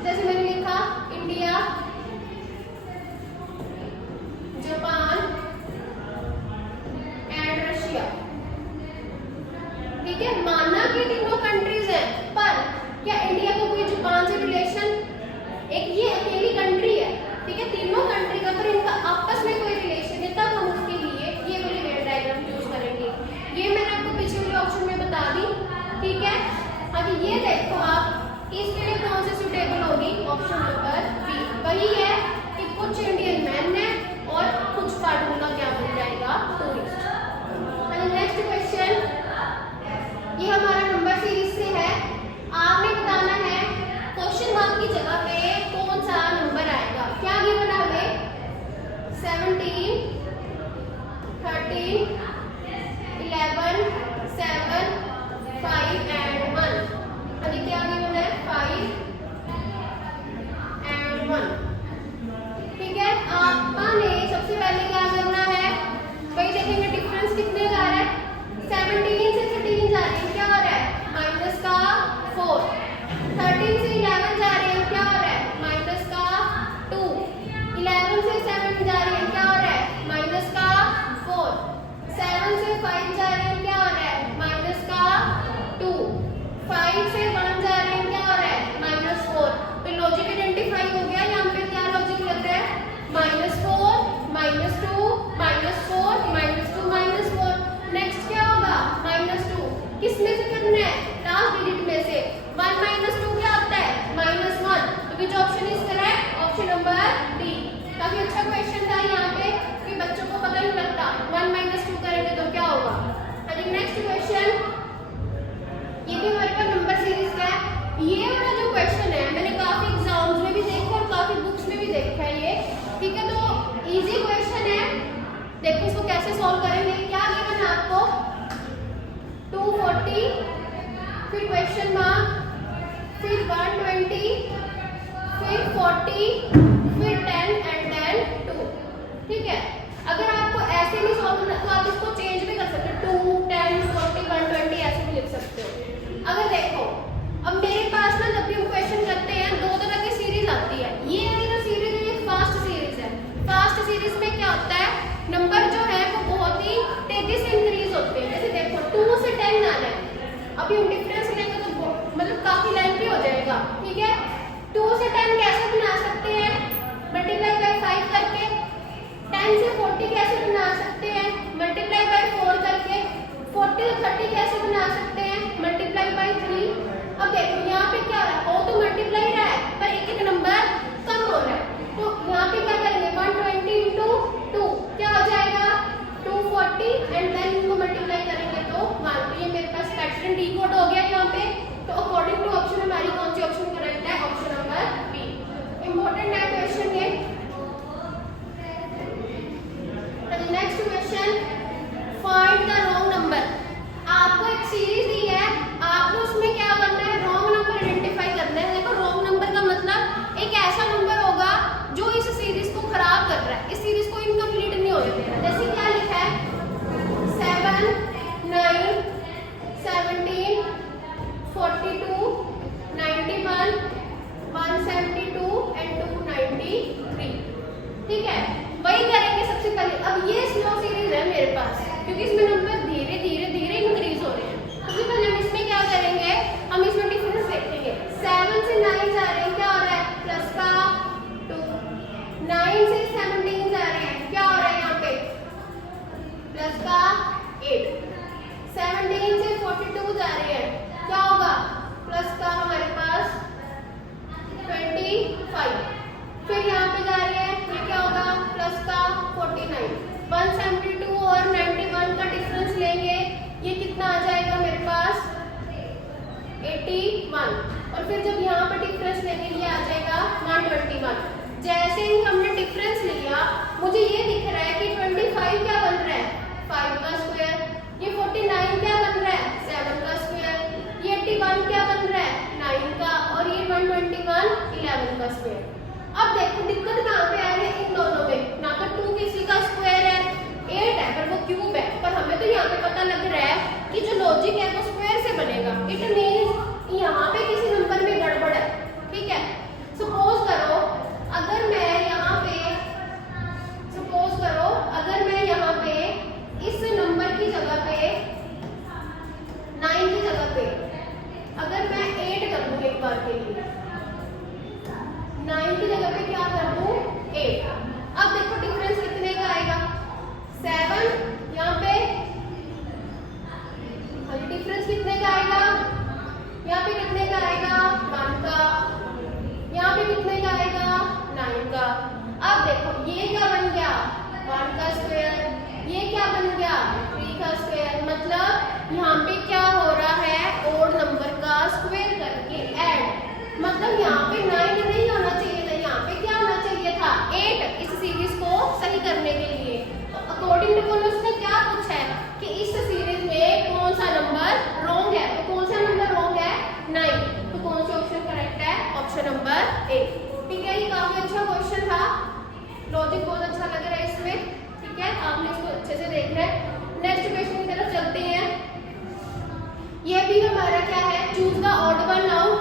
जैसे मैंने लिखा इंडिया, जापान एंड रशिया। ठीक है, माना कि तीनों कंट्रीज हैं, पर क्या इंडिया को कोई जापान से रिलेशन, एक ये अकेली कंट्री है, ठीक है, तीनों कंट्री का, पर इनका आपस में कोई रिलेशन है, तब हम उसके लिए ये वाली वेन डायग्राम यूज करेंगे। ये मैंने आपको पिछले वाले ऑप्शन में बता दी। ठीक है, अब ये देखो आप इसके लिए कौन सी सुटेबल होगी, ऑप्शन नंबर बी। वही है कि कुछ इंडियन मैन है और कुछ फार्मूला क्या बन जाएगा, टूरिस्ट। नेक्स्ट क्वेश्चन, ये हमारा नंबर सीरीज से है। आपने बताना है क्वेश्चन मार्क की जगह पे कौन सा नंबर आएगा। क्या गिवन है हमें, 17, 13, 11, 7, 5 एंड 1। अभी क्या गिवन है, 5 एंड 1। ठीक है, आपने सबसे पहले क्या करना है, वही देखेंगे डिफरेंस कितने का आ रहा है। 17 से 13 जा रहे हैं, क्या हो रहा है, माइनस का 4। 13 से 11 जा रहे हैं, क्या हो रहा है, माइनस का 2। 11 से 7 जा रहे हैं, क्या हो रहा है, माइनस का 4। 7 से 5 जा रहे हैं, क्या हो रहा है, माइनस का 2। 5 से 1 जा रहे हैं, क्या हो रहा है, माइनस 4। तो लॉजिक आइडेंटिफाई हो गया। यहाँ पे क्या लॉजिक लग रहा है, -4, -2, -4, -2, -4। नेक्स्ट क्या होगा, -2। किस में से करना है, लास्ट डिजिट में से। 1 - 2 क्या होता है, -1। तो विच option is correct, option number D. काफी अच्छा क्वेश्चन था यहाँ पे कि बच्चों को पता नहीं लगता 1 - 2 करेंगे तो क्या होगा। नेक्स्ट क्वेश्चन, ये भी हमारे पास नंबर सीरीज का है। ये वाला जो क्वेश्चन है मैंने काफी एग्जाम्स में भी देखा और काफी बुक्स में भी देखा है ये। ठीक है, तो इजी क्वेश्चन है, देखो इसको कैसे सॉल्व करेंगे। क्या गिवन है आपको, 240, फिर क्वेश्चन मार्क, फिर 120, फिर 40, फिर 10 एंड देन 2। ठीक है, अगर आपको ऐसे नहीं सॉल्व करना तो आप इसको चेंज भी कर सकते हो, 2, 10, 40, 120 ऐसे भी लिख सकते हो। अगर देखो अब मेरे पास ना जब भी हम क्वेश्चन करते हैं दो तरह की सीरीज आती है। ये वाली जो सीरीज है ये फास्ट सीरीज है। फास्ट सीरीज में क्या होता है, नंबर जो है वो बहुत ही तेजी से इंक्रीज होते हैं। जैसे देखो 2 से 10 आना है, अभी हम डिफरेंस लेंगे तो मतलब काफी लेंथी हो जाएगा। ठीक है, 2 से 10 कैसे बना सकते हैं, मल्टीप्लाई बाय 5 करके। 10 से 40 कैसे बना सकते हैं, मल्टीप्लाई बाय 4 करके। 40 से 30 कैसे बना सकते हैं, मल्टीप्लाई बाय 3। अब देखो यहाँ पे क्या रहा है, ओ तो मल्टीप्लाई रहा है पर एक एक नंबर कम हो रहा है। तो यहाँ पे क्या करेंगे, 120 इंटू 2 क्या हो जाएगा, 240 एंड देन इनको मल्टीप्लाई करेंगे तो 1। तो ये मेरे पास पैटर्न डिकोड हो गया यहाँ पे। तो अकॉर्डिंग टू ऑप्शन हमारी कौन सी ऑप्शन करेक्ट है, ऑप्शन नंबर बी। इंपॉर्टेंट है क्वेश्चन ये। Next question, find the wrong number. आपको एक सीरीज दी है, आपको उसमें क्या करना है, रॉन्ग नंबर आइडेंटिफाई करना है। देखो रॉन्ग नंबर का मतलब एक ऐसा नंबर होगा जो इस सीरीज को खराब कर रहा है, इस सीरीज को इनकम्प्लीट नहीं होने दे रहा। जैसे क्या लिखा है, 7, 9, 17, 42, 91, 172 एंड 293। ठीक है, वही करेंगे सबसे पहले। अब ये स्लो सीरीज है मेरे पास क्योंकि इसमें नंबर धीरे धीरे धीरे इंक्रीज हो रहे हैं। सबसे पहले हम इसमें क्या करेंगे, हम इसमें डिफरेंस देखेंगे। 7 से 9 जा रहे हैं, क्या हो रहा है, प्लस का 2। 9 से 17 जा रहे हैं, क्या हो रहा है यहाँ पे, प्लस का 8। 17 से 42 जा रहे हैं, क्या होगा, प्लस का हमारे पास 25। फिर यहाँ पे जा रहे हैं, ये क्या होगा, प्लस का 49। 172 और 91 का डिफरेंस लेंगे, ये कितना आ जाएगा मेरे पास, 81। और फिर जब यहाँ पर डिफरेंस लेंगे ये आ जाएगा 121। जैसे ही हमने डिफरेंस लिया मुझे ये दिख रहा है कि 25 क्या बन रहा है, 5 का स्क्वायर। ये 49 क्या बन रहा है, 7 का स्क्वायर। ये 81 क्या बन रहा है, 9 का। और ये 121 11 का स्क्वायर। अब देखो दिक्कत कहाँ पे आई है इन दोनों में, ना तो 2 किसी का स्क्वायर है, 8 है पर वो क्यूब है, पर हमें तो यहाँ पे पता लग रहा है कि जो लॉजिक है वो स्क्वायर से बनेगा। इट मीन्स यहाँ पे किसी नंबर में गड़बड़ है, ठीक है। सपोज करो अगर मैं यहाँ पे इस नंबर की जगह पे 9 की जगह पे अगर मैं 8 कर दूं एक बार के लिए, 9 की जगह पे क्या कर दूं 8, अब देखो डिफरेंस कितने का आएगा 7, यहाँ पे डिफरेंस कितने का आएगा, यहाँ पे कितने का आएगा 1 का, यहाँ पे कितने का आएगा 9 का। अब देखो ये क्या बन गया 1 का स्क्वायर, ये क्या बन गया 3 का स्क्वायर, मतलब यहाँ पे क्या हो रहा है ओड नंबर का स्क्वायर करके ऐड, मतलब यहाँ पे 9 नहीं होना चाहिए था, यहाँ पे क्या होना चाहिए था 8, इस सीरीज को सही करने के लिए। तो अकॉर्डिंग टू बोनस ने क्या पूछा है कि इस सीरीज में कौन सा नंबर रॉन्ग है, तो कौन सा नंबर रॉन्ग है 9, तो कौन सा ऑप्शन करेक्ट है ऑप्शन नंबर 8। ठीक है, ये काफी अच्छा क्वेश्चन था, लॉजिक बहुत अच्छा लग रहा है इसमें, ठीक है, आपने इसको अच्छे से देखना है। नेक्स्ट क्वेश्चन की तरफ चलते हैं। ये भी हमारा क्या है choose the odd one noun,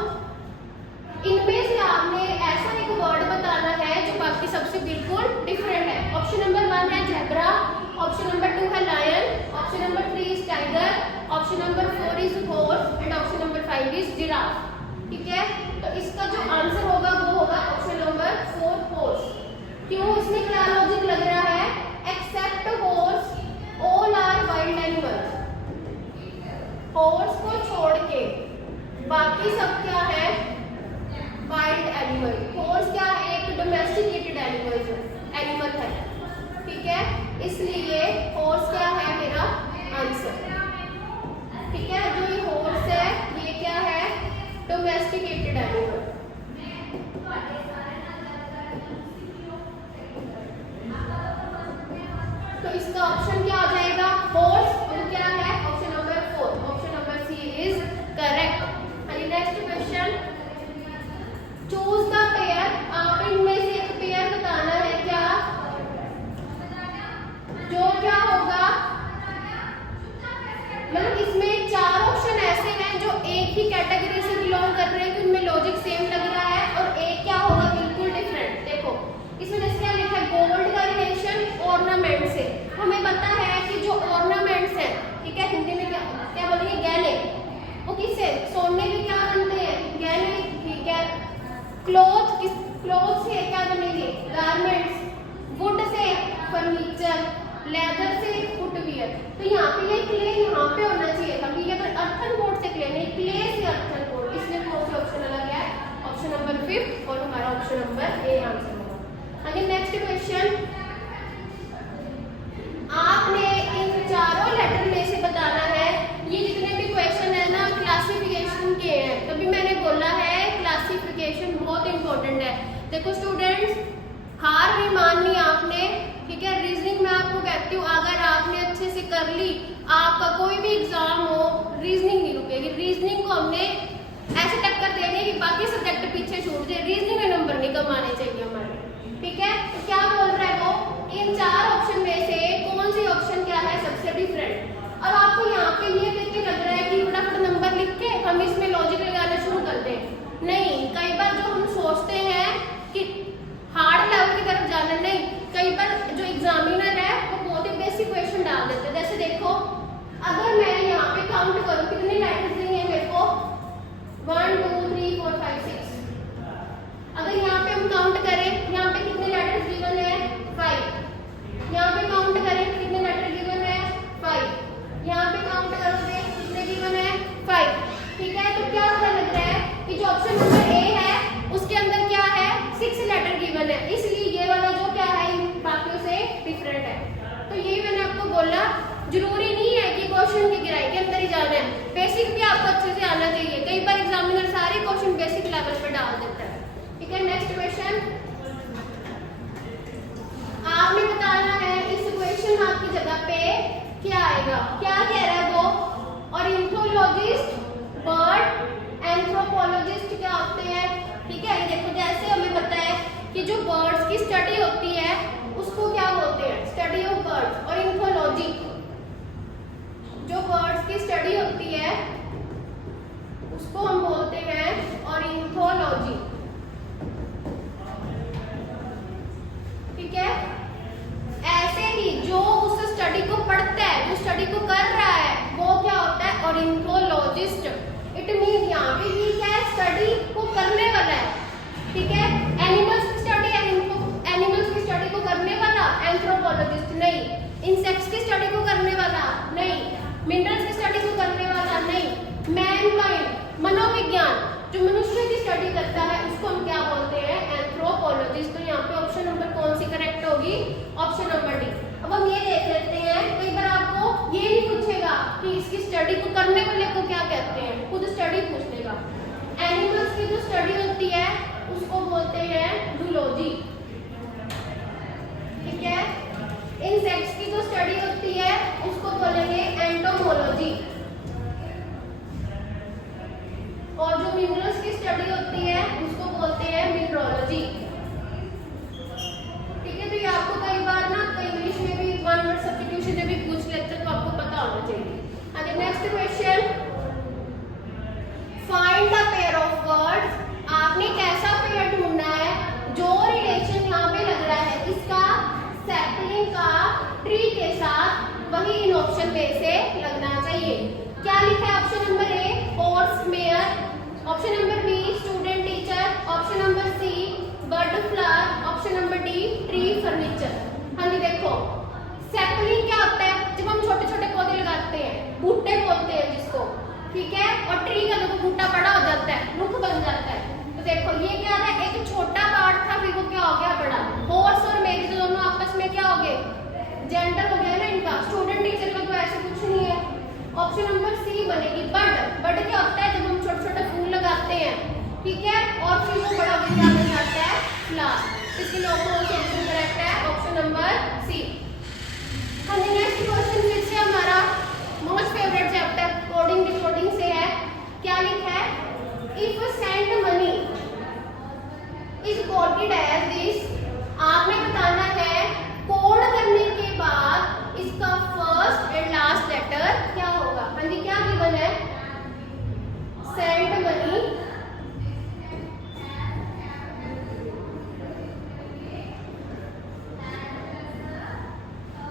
इनमें से आपने ऐसा एक वर्ड बताना है जो बाकी सबसे बिल्कुल डिफरेंट है। ऑप्शन नंबर 1 है जेब्रा, ऑप्शन नंबर 2 है lion, option number 3 is tiger, option number 4 is horse and option number 5 is giraffe. ठीक है, तो इसका जो आंसर होगा वो होगा ऑप्शन नंबर 4 हॉर्स। क्यों, इसमें क्या लॉजिक लग रहा है, except horse all are wild animals, horse को छोड़ के बाकी सब क्या है वाइल्ड एनिमल। हॉर्स क्या है एक डोमेस्टिकेटेड एनिमल है, ठीक है, इसलिए हॉर्स क्या है मेरा आंसर। ठीक है, जो ये हॉर्स है ये क्या है डोमेस्टिकेटेड एनिमल। तो इसका ऑप्शन क्या आ जाएगा हॉर्स, तो क्या है option number 4, option number C is correct. Next question, choose the pair, आप इनमें से एक पेयर बताना है क्या, जो क्या होगा, मतलब इसमें 4 ऑप्शन ऐसे हैं जो एक ही कैटेगरी से बिलोंग कर रहे हैं कि उनमें लॉजिक सेम लग रहा है, और एक क्या होगा बिल्कुल डिफरेंट। देखो इसमें जैसे क्या लिखा है गोल्ड का रिलेशन ऑर्नामेंट से, हमें पता है कि जो ऑर्नामेंट्स हैं, ठीक है, हिंदी में क्या क्या बोलेंगे गहने, वो किससे सोने के क्या बनते हैं गहने, ठीक है, क्लॉथ से क्या बनेंगे garments, would say furniture, leather से फुटवियर। तो यहाँ पे ये क्ले यहाँ पे होना चाहिए था, ठीक है, तो अर्थन बोर्ड से क्ले नहीं, क्ले से अर्थन बोर्ड, इसलिए कौन सा ऑप्शन अलग है ऑप्शन नंबर 5 और हमारा ऑप्शन नंबर ए आंसर होगा। आगे नेक्स्ट क्वेश्चन, आपने इन चारों लेटर में से बताना है, ये जितने भी क्वेश्चन है ना क्लासिफिकेशन के हैं, तभी मैंने बोला है क्लासिफिकेशन बहुत इंपॉर्टेंट है। देखो स्टूडेंट्स, हार नहीं माननी आपने, ठीक है, रीजनिंग में आपको कहती हूँ अगर आपने अच्छे से कर ली, आपका कोई भी एग्जाम हो रीजनिंग नहीं रुकेगी। रीजनिंग को हमने ऐसे टक्कर देनी है कि बाकी सब्जेक्ट पीछे छूट जाए, रीजनिंग में नंबर नहीं कमाने चाहिए हमारे, ठीक है। तो क्या बोल रहा है वो, इन 4 ऑप्शन में से कौन सी ऑप्शन क्या है सबसे डिफरेंट। अब आपको यहाँ पे ये देख के लग रहा है कि फटाफट नंबर लिख के हम इसमें लॉजिक लगाना शुरू कर दें, नहीं, कई बार जो हम सोचते हैं कि हार्ड लेवल की तरफ जाना, नहीं, कई बार जो एग्जामिनर है वो बहुत ही बेसिक क्वेश्चन डाल देते हैं। जैसे देखो अगर मैं यहाँ पे काउंट करूँ कितने लेटर्स देंगे मेरे को 1 2 3 4 5 6, अगर यहाँ पे हम काउंट करें यहाँ पे कितने लेटर्स गिवन है 5, यहाँ पे काउंट करें कितने लेटर गिवन है 5, यहाँ पे काउंट करोगे कितने गिवन है 5, ठीक है। तो क्या पता लग रहा है कि जो ऑप्शन नंबर ए है उसके अंदर क्या है 6 लेटर गिवन है, इसलिए ये वाला जो क्या है बाकियों से डिफरेंट है। तो यही मैंने आपको बोला, जरूरी नहीं है कि क्वेश्चन की गहराई के अंदर ही जाना है, बेसिक भी आपको अच्छे से आना चाहिए। कई बार एग्जामिनर सारे क्वेश्चन बेसिक लेवल पे डाल देता है, ठीक है। नेक्स्ट क्वेश्चन, आपने बताना है इस क्वेश्चन मार्क की जगह पे क्या आएगा, क्या कह रहा है वो, ऑर्निथोलॉजिस्ट, बर्ड एंथ्रोपोलॉजिस्ट क्या होते हैं, ठीक है। ये देखो जैसे हमें पता है कि इसकी स्टडी को करने वाले को क्या कहते हैं, खुद स्टडी पूछ लेगा। एनिमल्स की जो स्टडी होती है उसको बोलते हैं जूलॉजी, ठीक है। इंसेक्ट्स की जो स्टडी होती है उसको बोलेंगे एंटोमोलॉजी, और जो मिनरल्स की स्टडी होती है उसको बोलते हैं मिनरोलॉजी, ठीक है। तो ये आपको कई बार ना इंग्लिश में भी वन वर्ड सब्स्टिट्यूशन में भी पूछ लेते हैं, तो आपको पता होना चाहिए। आगे next question, find the pair of words. आपने कैसा पेयर ढूंढना है जो रिलेशन यहाँ पे लग रहा है इसका सैपलिंग का ट्री के साथ, वही इन ऑप्शन में से लगना चाहिए। क्या लिखा है option number A horse mare, option number B student teacher, option number C bird flower, option number D tree furniture. हाँ जी देखो, सैपलिंग क्या होता है, जब हम छोटे छोटे पौधे लगाते हैं, बूटे बोलते हैं जिसको, ठीक है। और ट्री का जब बूटा बड़ा हो जाता है, रुख बन जाता है। तो देखो ये क्या है, एक छोटा पार्ट था, फिर वो क्या हो गया बड़ा। हॉर्स और मेरी तो दोनों आपस में क्या हो गए, जेंडर हो गया ना इनका। स्टूडेंट टीचर का तो ऐसे कुछ नहीं है। ऑप्शन नंबर सी बनेगी बर्ड। बर्ड क्या होता है, जब हम छोटे छोटे फूल लगाते हैं, ठीक है, और फिर वो बड़ा हो जाता है फ्लावर। इसके लिए ऑप्शन करेक्ट है ऑप्शन नंबर सी। हाँ जी नेक्स्ट क्वेश्चन फिर से हमारा most favourite chapter coding decoding से है। क्या लिखा है, if send money is coded as this. आपने बताना है कोड करने के बाद इसका फर्स्ट एंड लास्ट लेटर क्या होगा। हाँ जी क्या गिवन है, सेंड मनी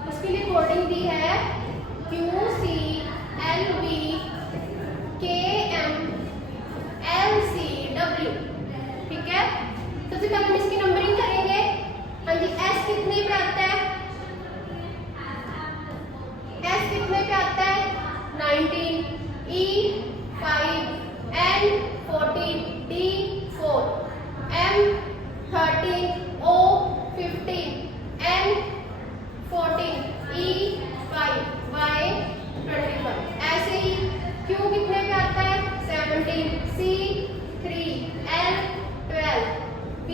उसके लिए कोडिंग दी है QCLB KMLCW, ठीक है। सबसे पहले हम इसकी नंबरिंग करेंगे। हाँ जी S कितने पे आता है, S कितने पे आता है 19, E 5, N 14, D 4, M 13, O 15, N 14, E 5, Y 25। ऐसे ही Q कितने पे आता है 17, C 3, L 12, B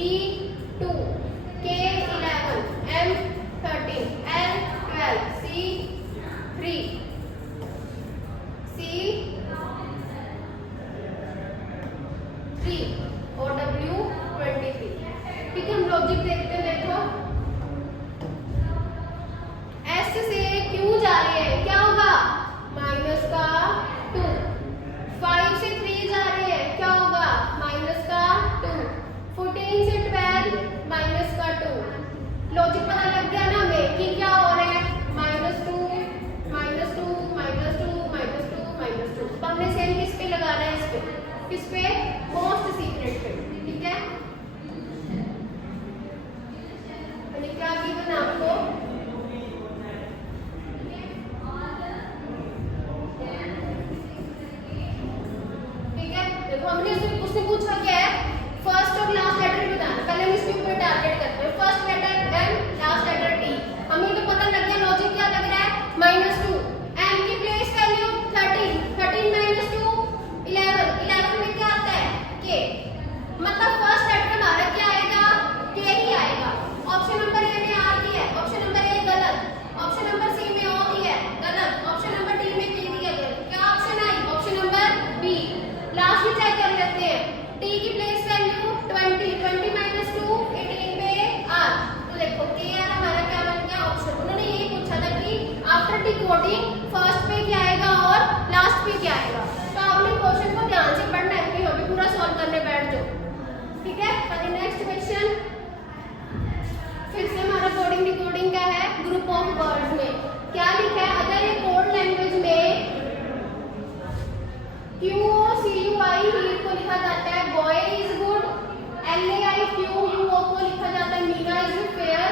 2, K 11, M 13, L 12, C 3, C 3 और W 23, ठीक है। हम लॉजिक देखते हैं, देखो S से Q जा रही है, क्या होगा माइनस का 2, 5 से 3 जा रही है, क्या होगा माइनस का 2, 14 से 12 माइनस का 2। लॉजिक पता लग गया ना हमें कि क्या हो रहा है, -2 -2 -2 -2 -2। तो हमने सेम किस पे लगाना है, इस पे, किस पे, मोस्ट सीक्रेट पे, ठीक है। क्या गिवन आपको, देखो हमने उसने पूछा क्या है, फर्स्ट और लास्ट लेटर बताना। पहले हम इसके ऊपर टारगेट करते हैं, first letter M last letter T। हमें तो पता लग गया लॉजिक क्या लग रहा है, -2, M की प्लेस वैल्यू 13, 13 - 2 11, 11 में क्या आता है K, मतलब फर्स्ट लेटर हमारा क्या आएगा, K ही आएगा। ऑप्शन नंबर ए में R की है, ऑप्शन नंबर ए गलत, ऑप्शन नंबर सी में O की है गलत, ऑप्शन नंबर डी में K दिया गया, क्या ऑप्शन आई, ऑप्शन नंबर बी। लास्ट भी चेक कर लेते हैं, T की प्लेस वैल्यू 20, 20 - 2 18 पे R। तो देखो K R हमारा क्या बन गया ऑप्शन। उन्होंने यही पूछा था कि आफ्टर डिकोडिंग फर्स्ट पे क्या आएगा और लास्ट पे क्या आएगा। तो आपने क्वेश्चन को ध्यान से पढ़ना है, कि अभी पूरा सॉल्व करने बैठ जाओ, ठीक है। अभी नेक्स्ट क्वेश्चन फिर से हमारा कोडिंग डिकोडिंग का है, ग्रुप ऑफ वर्ड्स में क्या लिखा है। अगर ये कोड लैंग्वेज में QOCUI हीर को लिखा जाता है बॉय इज गुड, LAIQUO को लिखा जाता है Meena is fair,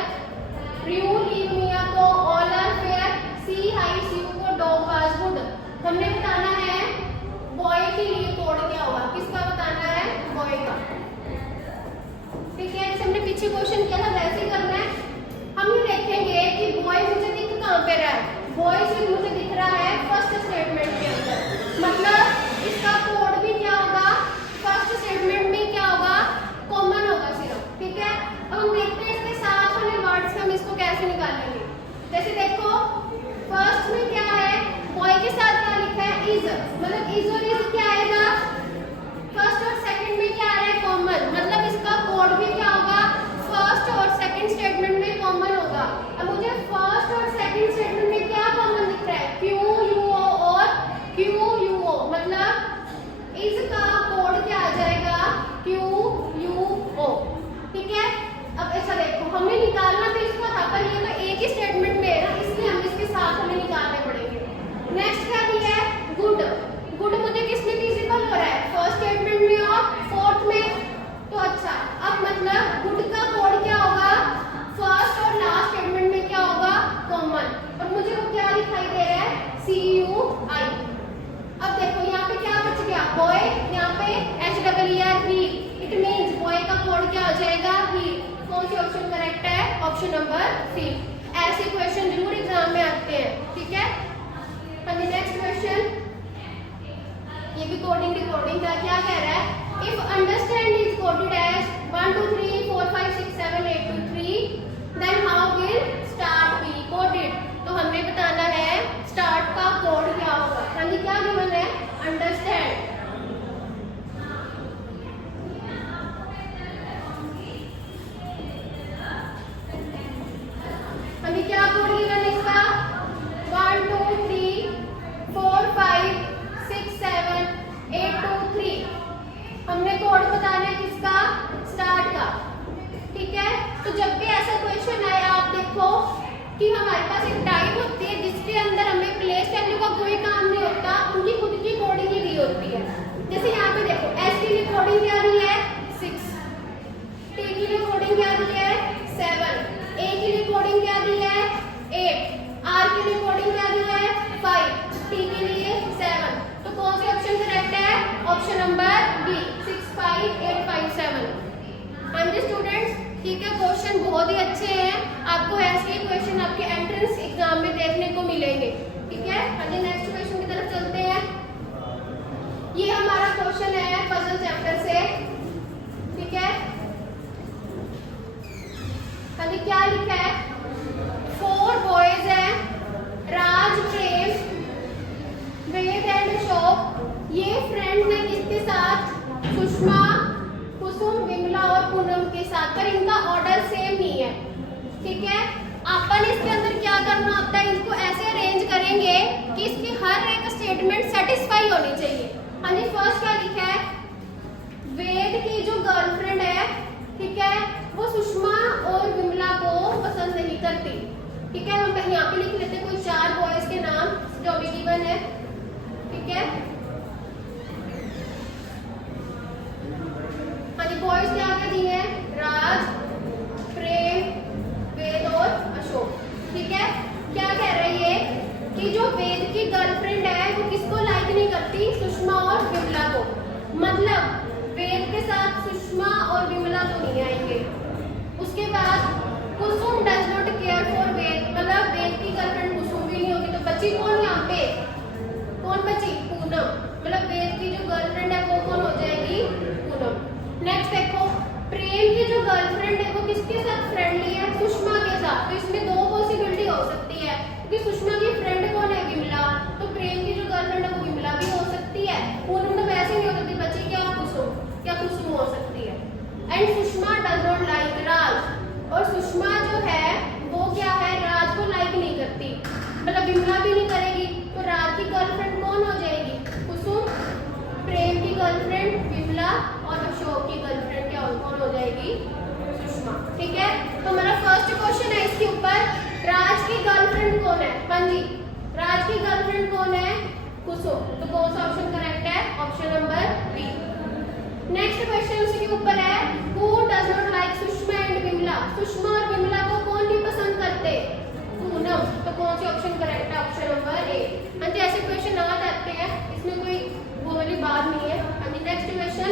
RU leave मिया को ऑल आर फेयर, CICU को डॉग वाज गुड। हमने बताना है बॉय के लिए कोड क्या होगा, किसका बताना है, बॉय का, ठीक है। जैसे हमने पीछे क्वेश्चन किया था वैसे ही करना है। हम ये देखेंगे कि बॉय मुझे दिख कहाँ पे रहा है, बॉयज विद मुझे दिख रहा है फर्स्ट स्टेटमेंट के अंदर, मतलब इसका कोड भी क्या होगा, फर्स्ट स्टेटमेंट में क्या होगा, कॉमन होगा सिर्फ, ठीक है। अब हम देखते हैं इसके साथ वाले वर्ड्स हम इसको कैसे निकालेंगे। जैसे देखो फर्स्ट में क्या है, बॉय के साथ क्या लिखा है, इज, मतलब इज और इज क्या आएगा, फर्स्ट और सेकंड में क्या आ रहा है, कॉमन, मतलब इसका कोड भी क्या होगा, फर्स्ट और सेकंड स्टेटमेंट में कॉमन होगा। अब मुझे फर्स्ट और सेकंड स्टेटमेंट में क्या कॉमन दिख रहा है, क्यू यू ओ और क्यू यू ओ, मतलब इज का कोड क्या आ जाएगा, क्यू यू ओ, ठीक है। अब ऐसा देखो हमें निकालना तो इसको था, पर ये तो एक ही स्टेटमेंट में है ना, इसलिए हम इसके साथ हमें निकालने पड़ेंगे। नेक्स्ट क्या दिया है, गुड, गुड मुझे किसमें विजिबल हो रहा है, फर्स्ट स्टेटमेंट में और फोर्थ में, तो अच्छा अब मतलब गुड का कोड क्या होगा, फर्स्ट और लास्ट स्टेटमेंट में क्या होगा, कॉमन, और मुझे वो क्या दिखाई दे रहा है, सी यू आई। अब देखो यहाँ पे क्या बच गया, बॉय, यहाँ पे H double E R he, it means boy का कोड क्या हो जाएगा, ही। कौन सी ऑप्शन करेक्ट है, ऑप्शन नंबर सी। ऐसे क्वेश्चन जरूर एग्जाम में आते हैं, ठीक है। नेक्स्ट क्वेश्चन, ये भी कोडिंग डिकोडिंग का, क्या कह रहा है, if understand is coded as 1 2 3 4 5 6 7 8 2 3 then how will start be coded. तो हमें बताना है स्टार्ट का कोड क्या होगा। हाँ जी, क्या गिवन है, अंडरस्टैंड, हमें क्या कोड गिवन इसका, 1 2 3 4 5 6 7 8 2 3, हमने कोड बताना है किसका, स्टार्ट का, ठीक है। तो जब भी ऐसा क्वेश्चन आए आप देखो कि हमारे पास एक टाइप होती है जिसके अंदर हमें प्लेस वैल्यू का कोई काम नहीं होता, उनकी खुद की कोडिंग ही दी होती है। जैसे यहाँ पे देखो एस के लिए कोडिंग क्या दी है, 6, टी के लिए कोडिंग क्या दी है, 7, ए के लिए कोडिंग क्या दी है, 8, आर के लिए कोडिंग क्या दी है, 5, टी के लिए 7। तो कौन सी ऑप्शन करेक्ट है, ऑप्शन नंबर बी, 6 5 8 5 7। हाँ जी स्टूडेंट्स, ठीक है, क्वेश्चन बहुत ही अच्छे हैं, आपको ऐसे ही क्वेश्चन आपके एंट्रेंस एग्जाम में देखने को मिलेंगे, ठीक है। हाँ जी, नेक्स्ट क्वेश्चन की तरफ चलते हैं। ये हमारा क्वेश्चन है पजल चैप्टर से, ठीक है। हाँ जी, क्या लिखा है, 4 बॉयज हैं, राज, प्रेम, वेद एंड अशोक, ये फ्रेंड है किसके साथ, सुषमा, कुसुम, विमला और पूनम के साथ, पर इनका ऑर्डर सेम नहीं है, ठीक है। अपन इसके अंदर क्या करना होता है, इसको ऐसे अरेंज करेंगे कि इसकी हर एक स्टेटमेंट सेटिस्फाई होनी चाहिए। हाँ जी, फर्स्ट क्या लिखा है, वेद की जो गर्लफ्रेंड है, ठीक है, वो सुषमा और विमला को पसंद नहीं करती, ठीक है। हम यहाँ पे लिख लेते हैं कोई 4 बॉयज के नाम जो भी गिवन है, ठीक है। हाँ जी, बॉयज क्या क्या दिए हैं, राज, प्रेम, वेद और अशोक, ठीक है। क्या कह रही है कि जो वेद की गर्लफ्रेंड है वो किसको लाइक नहीं करती, सुषमा और विमला को, मतलब वेद के साथ सुषमा और विमला तो नहीं आएंगे। उसके बाद कुसुम डज नॉट केयर फॉर वेद, मतलब वेद की गर्लफ्रेंड कुसुम भी नहीं होगी, तो बची कौन यहाँ पे, कौन बची, पूनम, मतलब वेद की जो गर्लफ्रेंड है वो कौन हो जाएगी, पूनम। नेक्स्ट देखो, प्रेम की जो गर्लफ्रेंड है वो किसके साथ फ्रेंडली है, सुषमा के साथ, तो इसमें 2 पॉसिबिलिटी हो सकती है, क्योंकि सुषमा की फ्रेंड कौन है, विमला, तो प्रेम की जो गर्लफ्रेंड है वो विमला भी हो सकती है, पूनम तो वैसे नहीं हो सकती, बची क्या, कुसुम, क्या कुसुम हो सकती है। And Sushma does not like Raj, और सुषमा जो है वो क्या है, राज को लाइक नहीं करती, मतलब विमला भी नहीं करेगी, तो राज की गर्लफ्रेंड कौन हो जाएगी, कुसुम, प्रेम की गर्लफ्रेंड विमला और अशोक की गर्लफ्रेंड क्या कौन हो जाएगी, सुषमा, ठीक है। तो हमारा फर्स्ट क्वेश्चन है इसके ऊपर, राज की गर्लफ्रेंड कौन है, हाँ जी, राज की गर्लफ्रेंड कौन है, कुसुम, तो कौन सा ऑप्शन करेक्ट है, option number B. Next question उसी के ऊपर है, who does not like Sushma and Vimla, Sushma और विमला को कौन नहीं पसंद करते, पूनम, तो कौन सी ऑप्शन करेक्ट है, ऑप्शन नंबर ए। हाँ जी, ऐसे क्वेश्चन आ जाते हैं, इसमें कोई वो वाली बात नहीं है। हाँ जी, नेक्स्ट क्वेश्चन,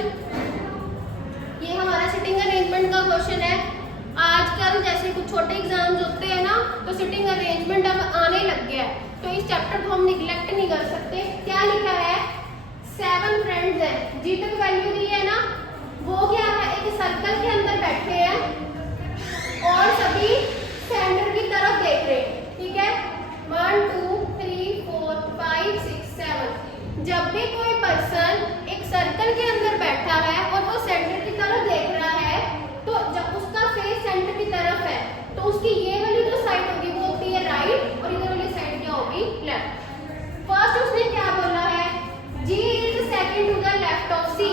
ये हमारा सिटिंग अरेंजमेंट का क्वेश्चन है। आजकल जैसे कुछ छोटे एग्जाम्स होते हैं ना, तो सिटिंग अरेंजमेंट अब आने लग गया है, तो इस चैप्टर को हम निगलेक्ट नहीं कर सकते। क्या लिखा है? 7 फ्रेंड्स हैं, जी तक वैल्यू दी है ना, वो क्या है, एक सर्कल के अंदर बैठे हैं और सभी सेंटर की तरफ देख रहे हैं, ठीक है। 1 2 3 4 5 6 7। जब भी कोई पर्सन एक सर्कल के अंदर बैठा है और वो सेंटर की तरफ देख रहा है, तो जब उसका फेस सेंटर की तरफ है तो उसकी ये वाली जो साइड होगी वो होती है राइट और इधर वाली साइड क्या होगी? लेफ्ट। फर्स्ट उसने क्या बोला है? G is second to the left of C।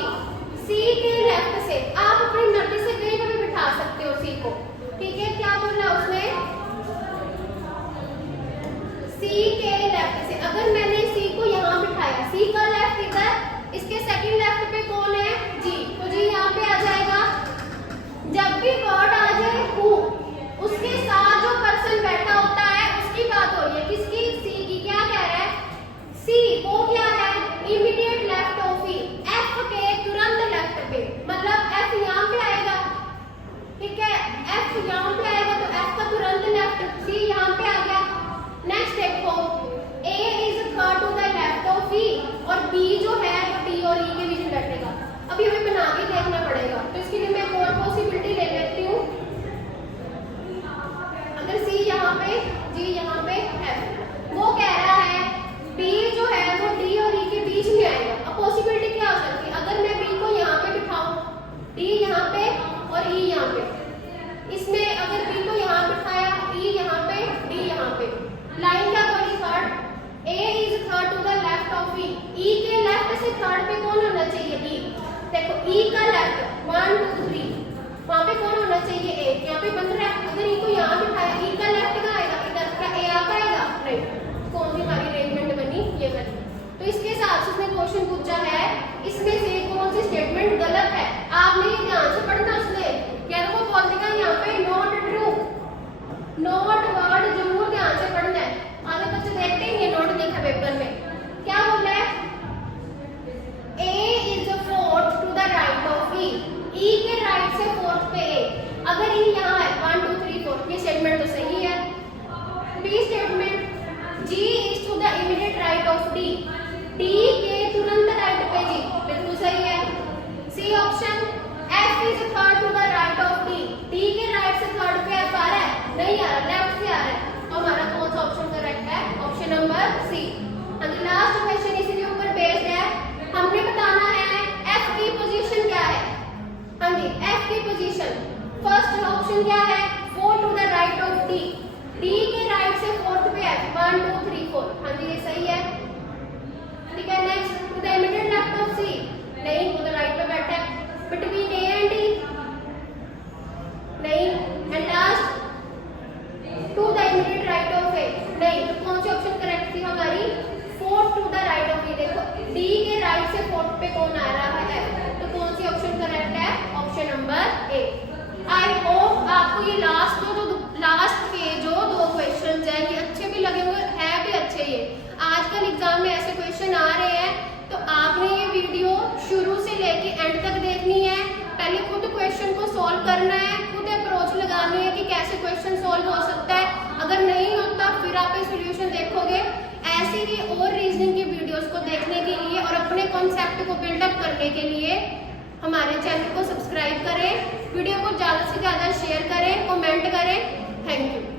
C के लेफ्ट से आप अपनी मर्जी से कहीं पर भी बिठा सकते हो C को, ठीक है। क्या बोला उसने? C के लेफ्ट से। अगर मैंने C को यहाँ बिठाया, C का लेफ्ट इधर, इसके सेकंड लेफ्ट पे कौन है? G, तो G यहाँ पे आ जाएगा। जब भी वर्ड आ जाए हु, उसके साथ जो पर्सन बैठा होता है उसकी बात हो रही है, किसकी? C की। क्या कह रहा है? C वो क्या है? Immediate left of E, F के तुरंत लेफ्ट पे, मतलब F यहाँ पे आएगा, ठीक है। F यहाँ पे आएगा तो F का तुरंत लेफ्ट, C यहाँ पे आ गया। नेक्स्ट देखो, A is third to the left of E और B जो है वो D और E के बीच में बैठेगा। अभी हमें बना के देखना पड़ेगा, तो इसके लिए मैं एक और पॉसिबिलिटी ले लेती हूँ। अगर C यहाँ पे, G यहाँ पे, F, वो कह रहा है B जो है वो D और E के बीच में आएगा। अब पॉसिबिलिटी क्या हो सकती है? अगर मैं B को यहाँ पे बिठाऊं, D यहाँ पे और E यहाँ पे, इसमें अगर B को यहाँ बिठाया, E यहाँ पे, D यहाँ पे, लाइन क्या बनी? Third. A is third to the left of E, E के लेफ्ट से थर्ड पे कौन होना चाहिए? E। देखो E का लेफ्ट 1 2 3, वहाँ पे कौन होना चाहिए? A। यहाँ पे बन रहा है, अगर E को यहाँ बिठाया, E का लेफ्ट कहाँ आएगा? इधर। क्या A आ पाएगा? नहीं। कौन सी हमारी अरेंजमेंट बनी? ये बनी। तो इसके साथ उसने क्वेश्चन पूछा है, इसमें से कौन सी स्टेटमेंट गलत है? आपने ये ध्यान से पढ़ना। उसने क्या वो बोल देगा यहाँ पे नॉट ट्रू, नॉट वर्ड जरूर ध्यान से पढ़ना है। आगे बच्चे देखते ही ये नोट देखा पेपर में। क्या बोल रहा है? A is fourth to the right of E, E के राइट से फोर्थ पे A। अगर E यहाँ है 1 2 3 4, ये स्टेटमेंट तो सही है। B statement, G is to the immediate right of D, D के तुरंत राइट पे G, बिल्कुल सही है। C option, F is third to the right of D, D के राइट से थर्ड पे F आ रहा है? नहीं आ रहा, लेफ्ट से आ रहा है। तो हमारा कौन सा ऑप्शन करेक्ट है? Option number C। हाँ जी, लास्ट क्वेश्चन इसी के ऊपर बेस्ड है। हमने बताना है F की पोजीशन क्या है। हाँ जी, F की पोजीशन फर्स्ट ऑप्शन क्या है? 4 to the right of D, D के राइट से फोर्थ पे F, 1 2 3 4। हाँ जी, ये सही है, ठीक है। Next, to the immediate left of C, नहीं, वो तो राइट पे बैठा है। बिटवीन A एंड D, नहीं। And last, to the immediate right of A, नहीं। तो कौन सी ऑप्शन करेक्ट थी हमारी? 4 to the right of E। देखो D के राइट से फोर्थ पे कौन आ रहा है? F। तो कौन सी ऑप्शन करेक्ट है? Option number A। I hope आपको ये लास्ट के जो 2 क्वेश्चन हैं ये अच्छे भी लगे होंगे, है भी अच्छे। ये आजकल एग्जाम में ऐसे क्वेश्चन आ रहे हैं, तो आपने ये वीडियो शुरू से लेके एंड तक देखनी है। पहले खुद क्वेश्चन को सॉल्व करना है, खुद अप्रोच लगानी है कि कैसे क्वेश्चन सॉल्व हो सकता है। अगर नहीं होता फिर आप ये सोल्यूशन देखोगे। ऐसी ही और रीजनिंग की वीडियोस को देखने के लिए और अपने कॉन्सेप्ट को बिल्डअप करने के लिए हमारे चैनल को सब्सक्राइब करें, वीडियो को ज़्यादा से ज़्यादा शेयर करें, कमेंट करें। Thank you.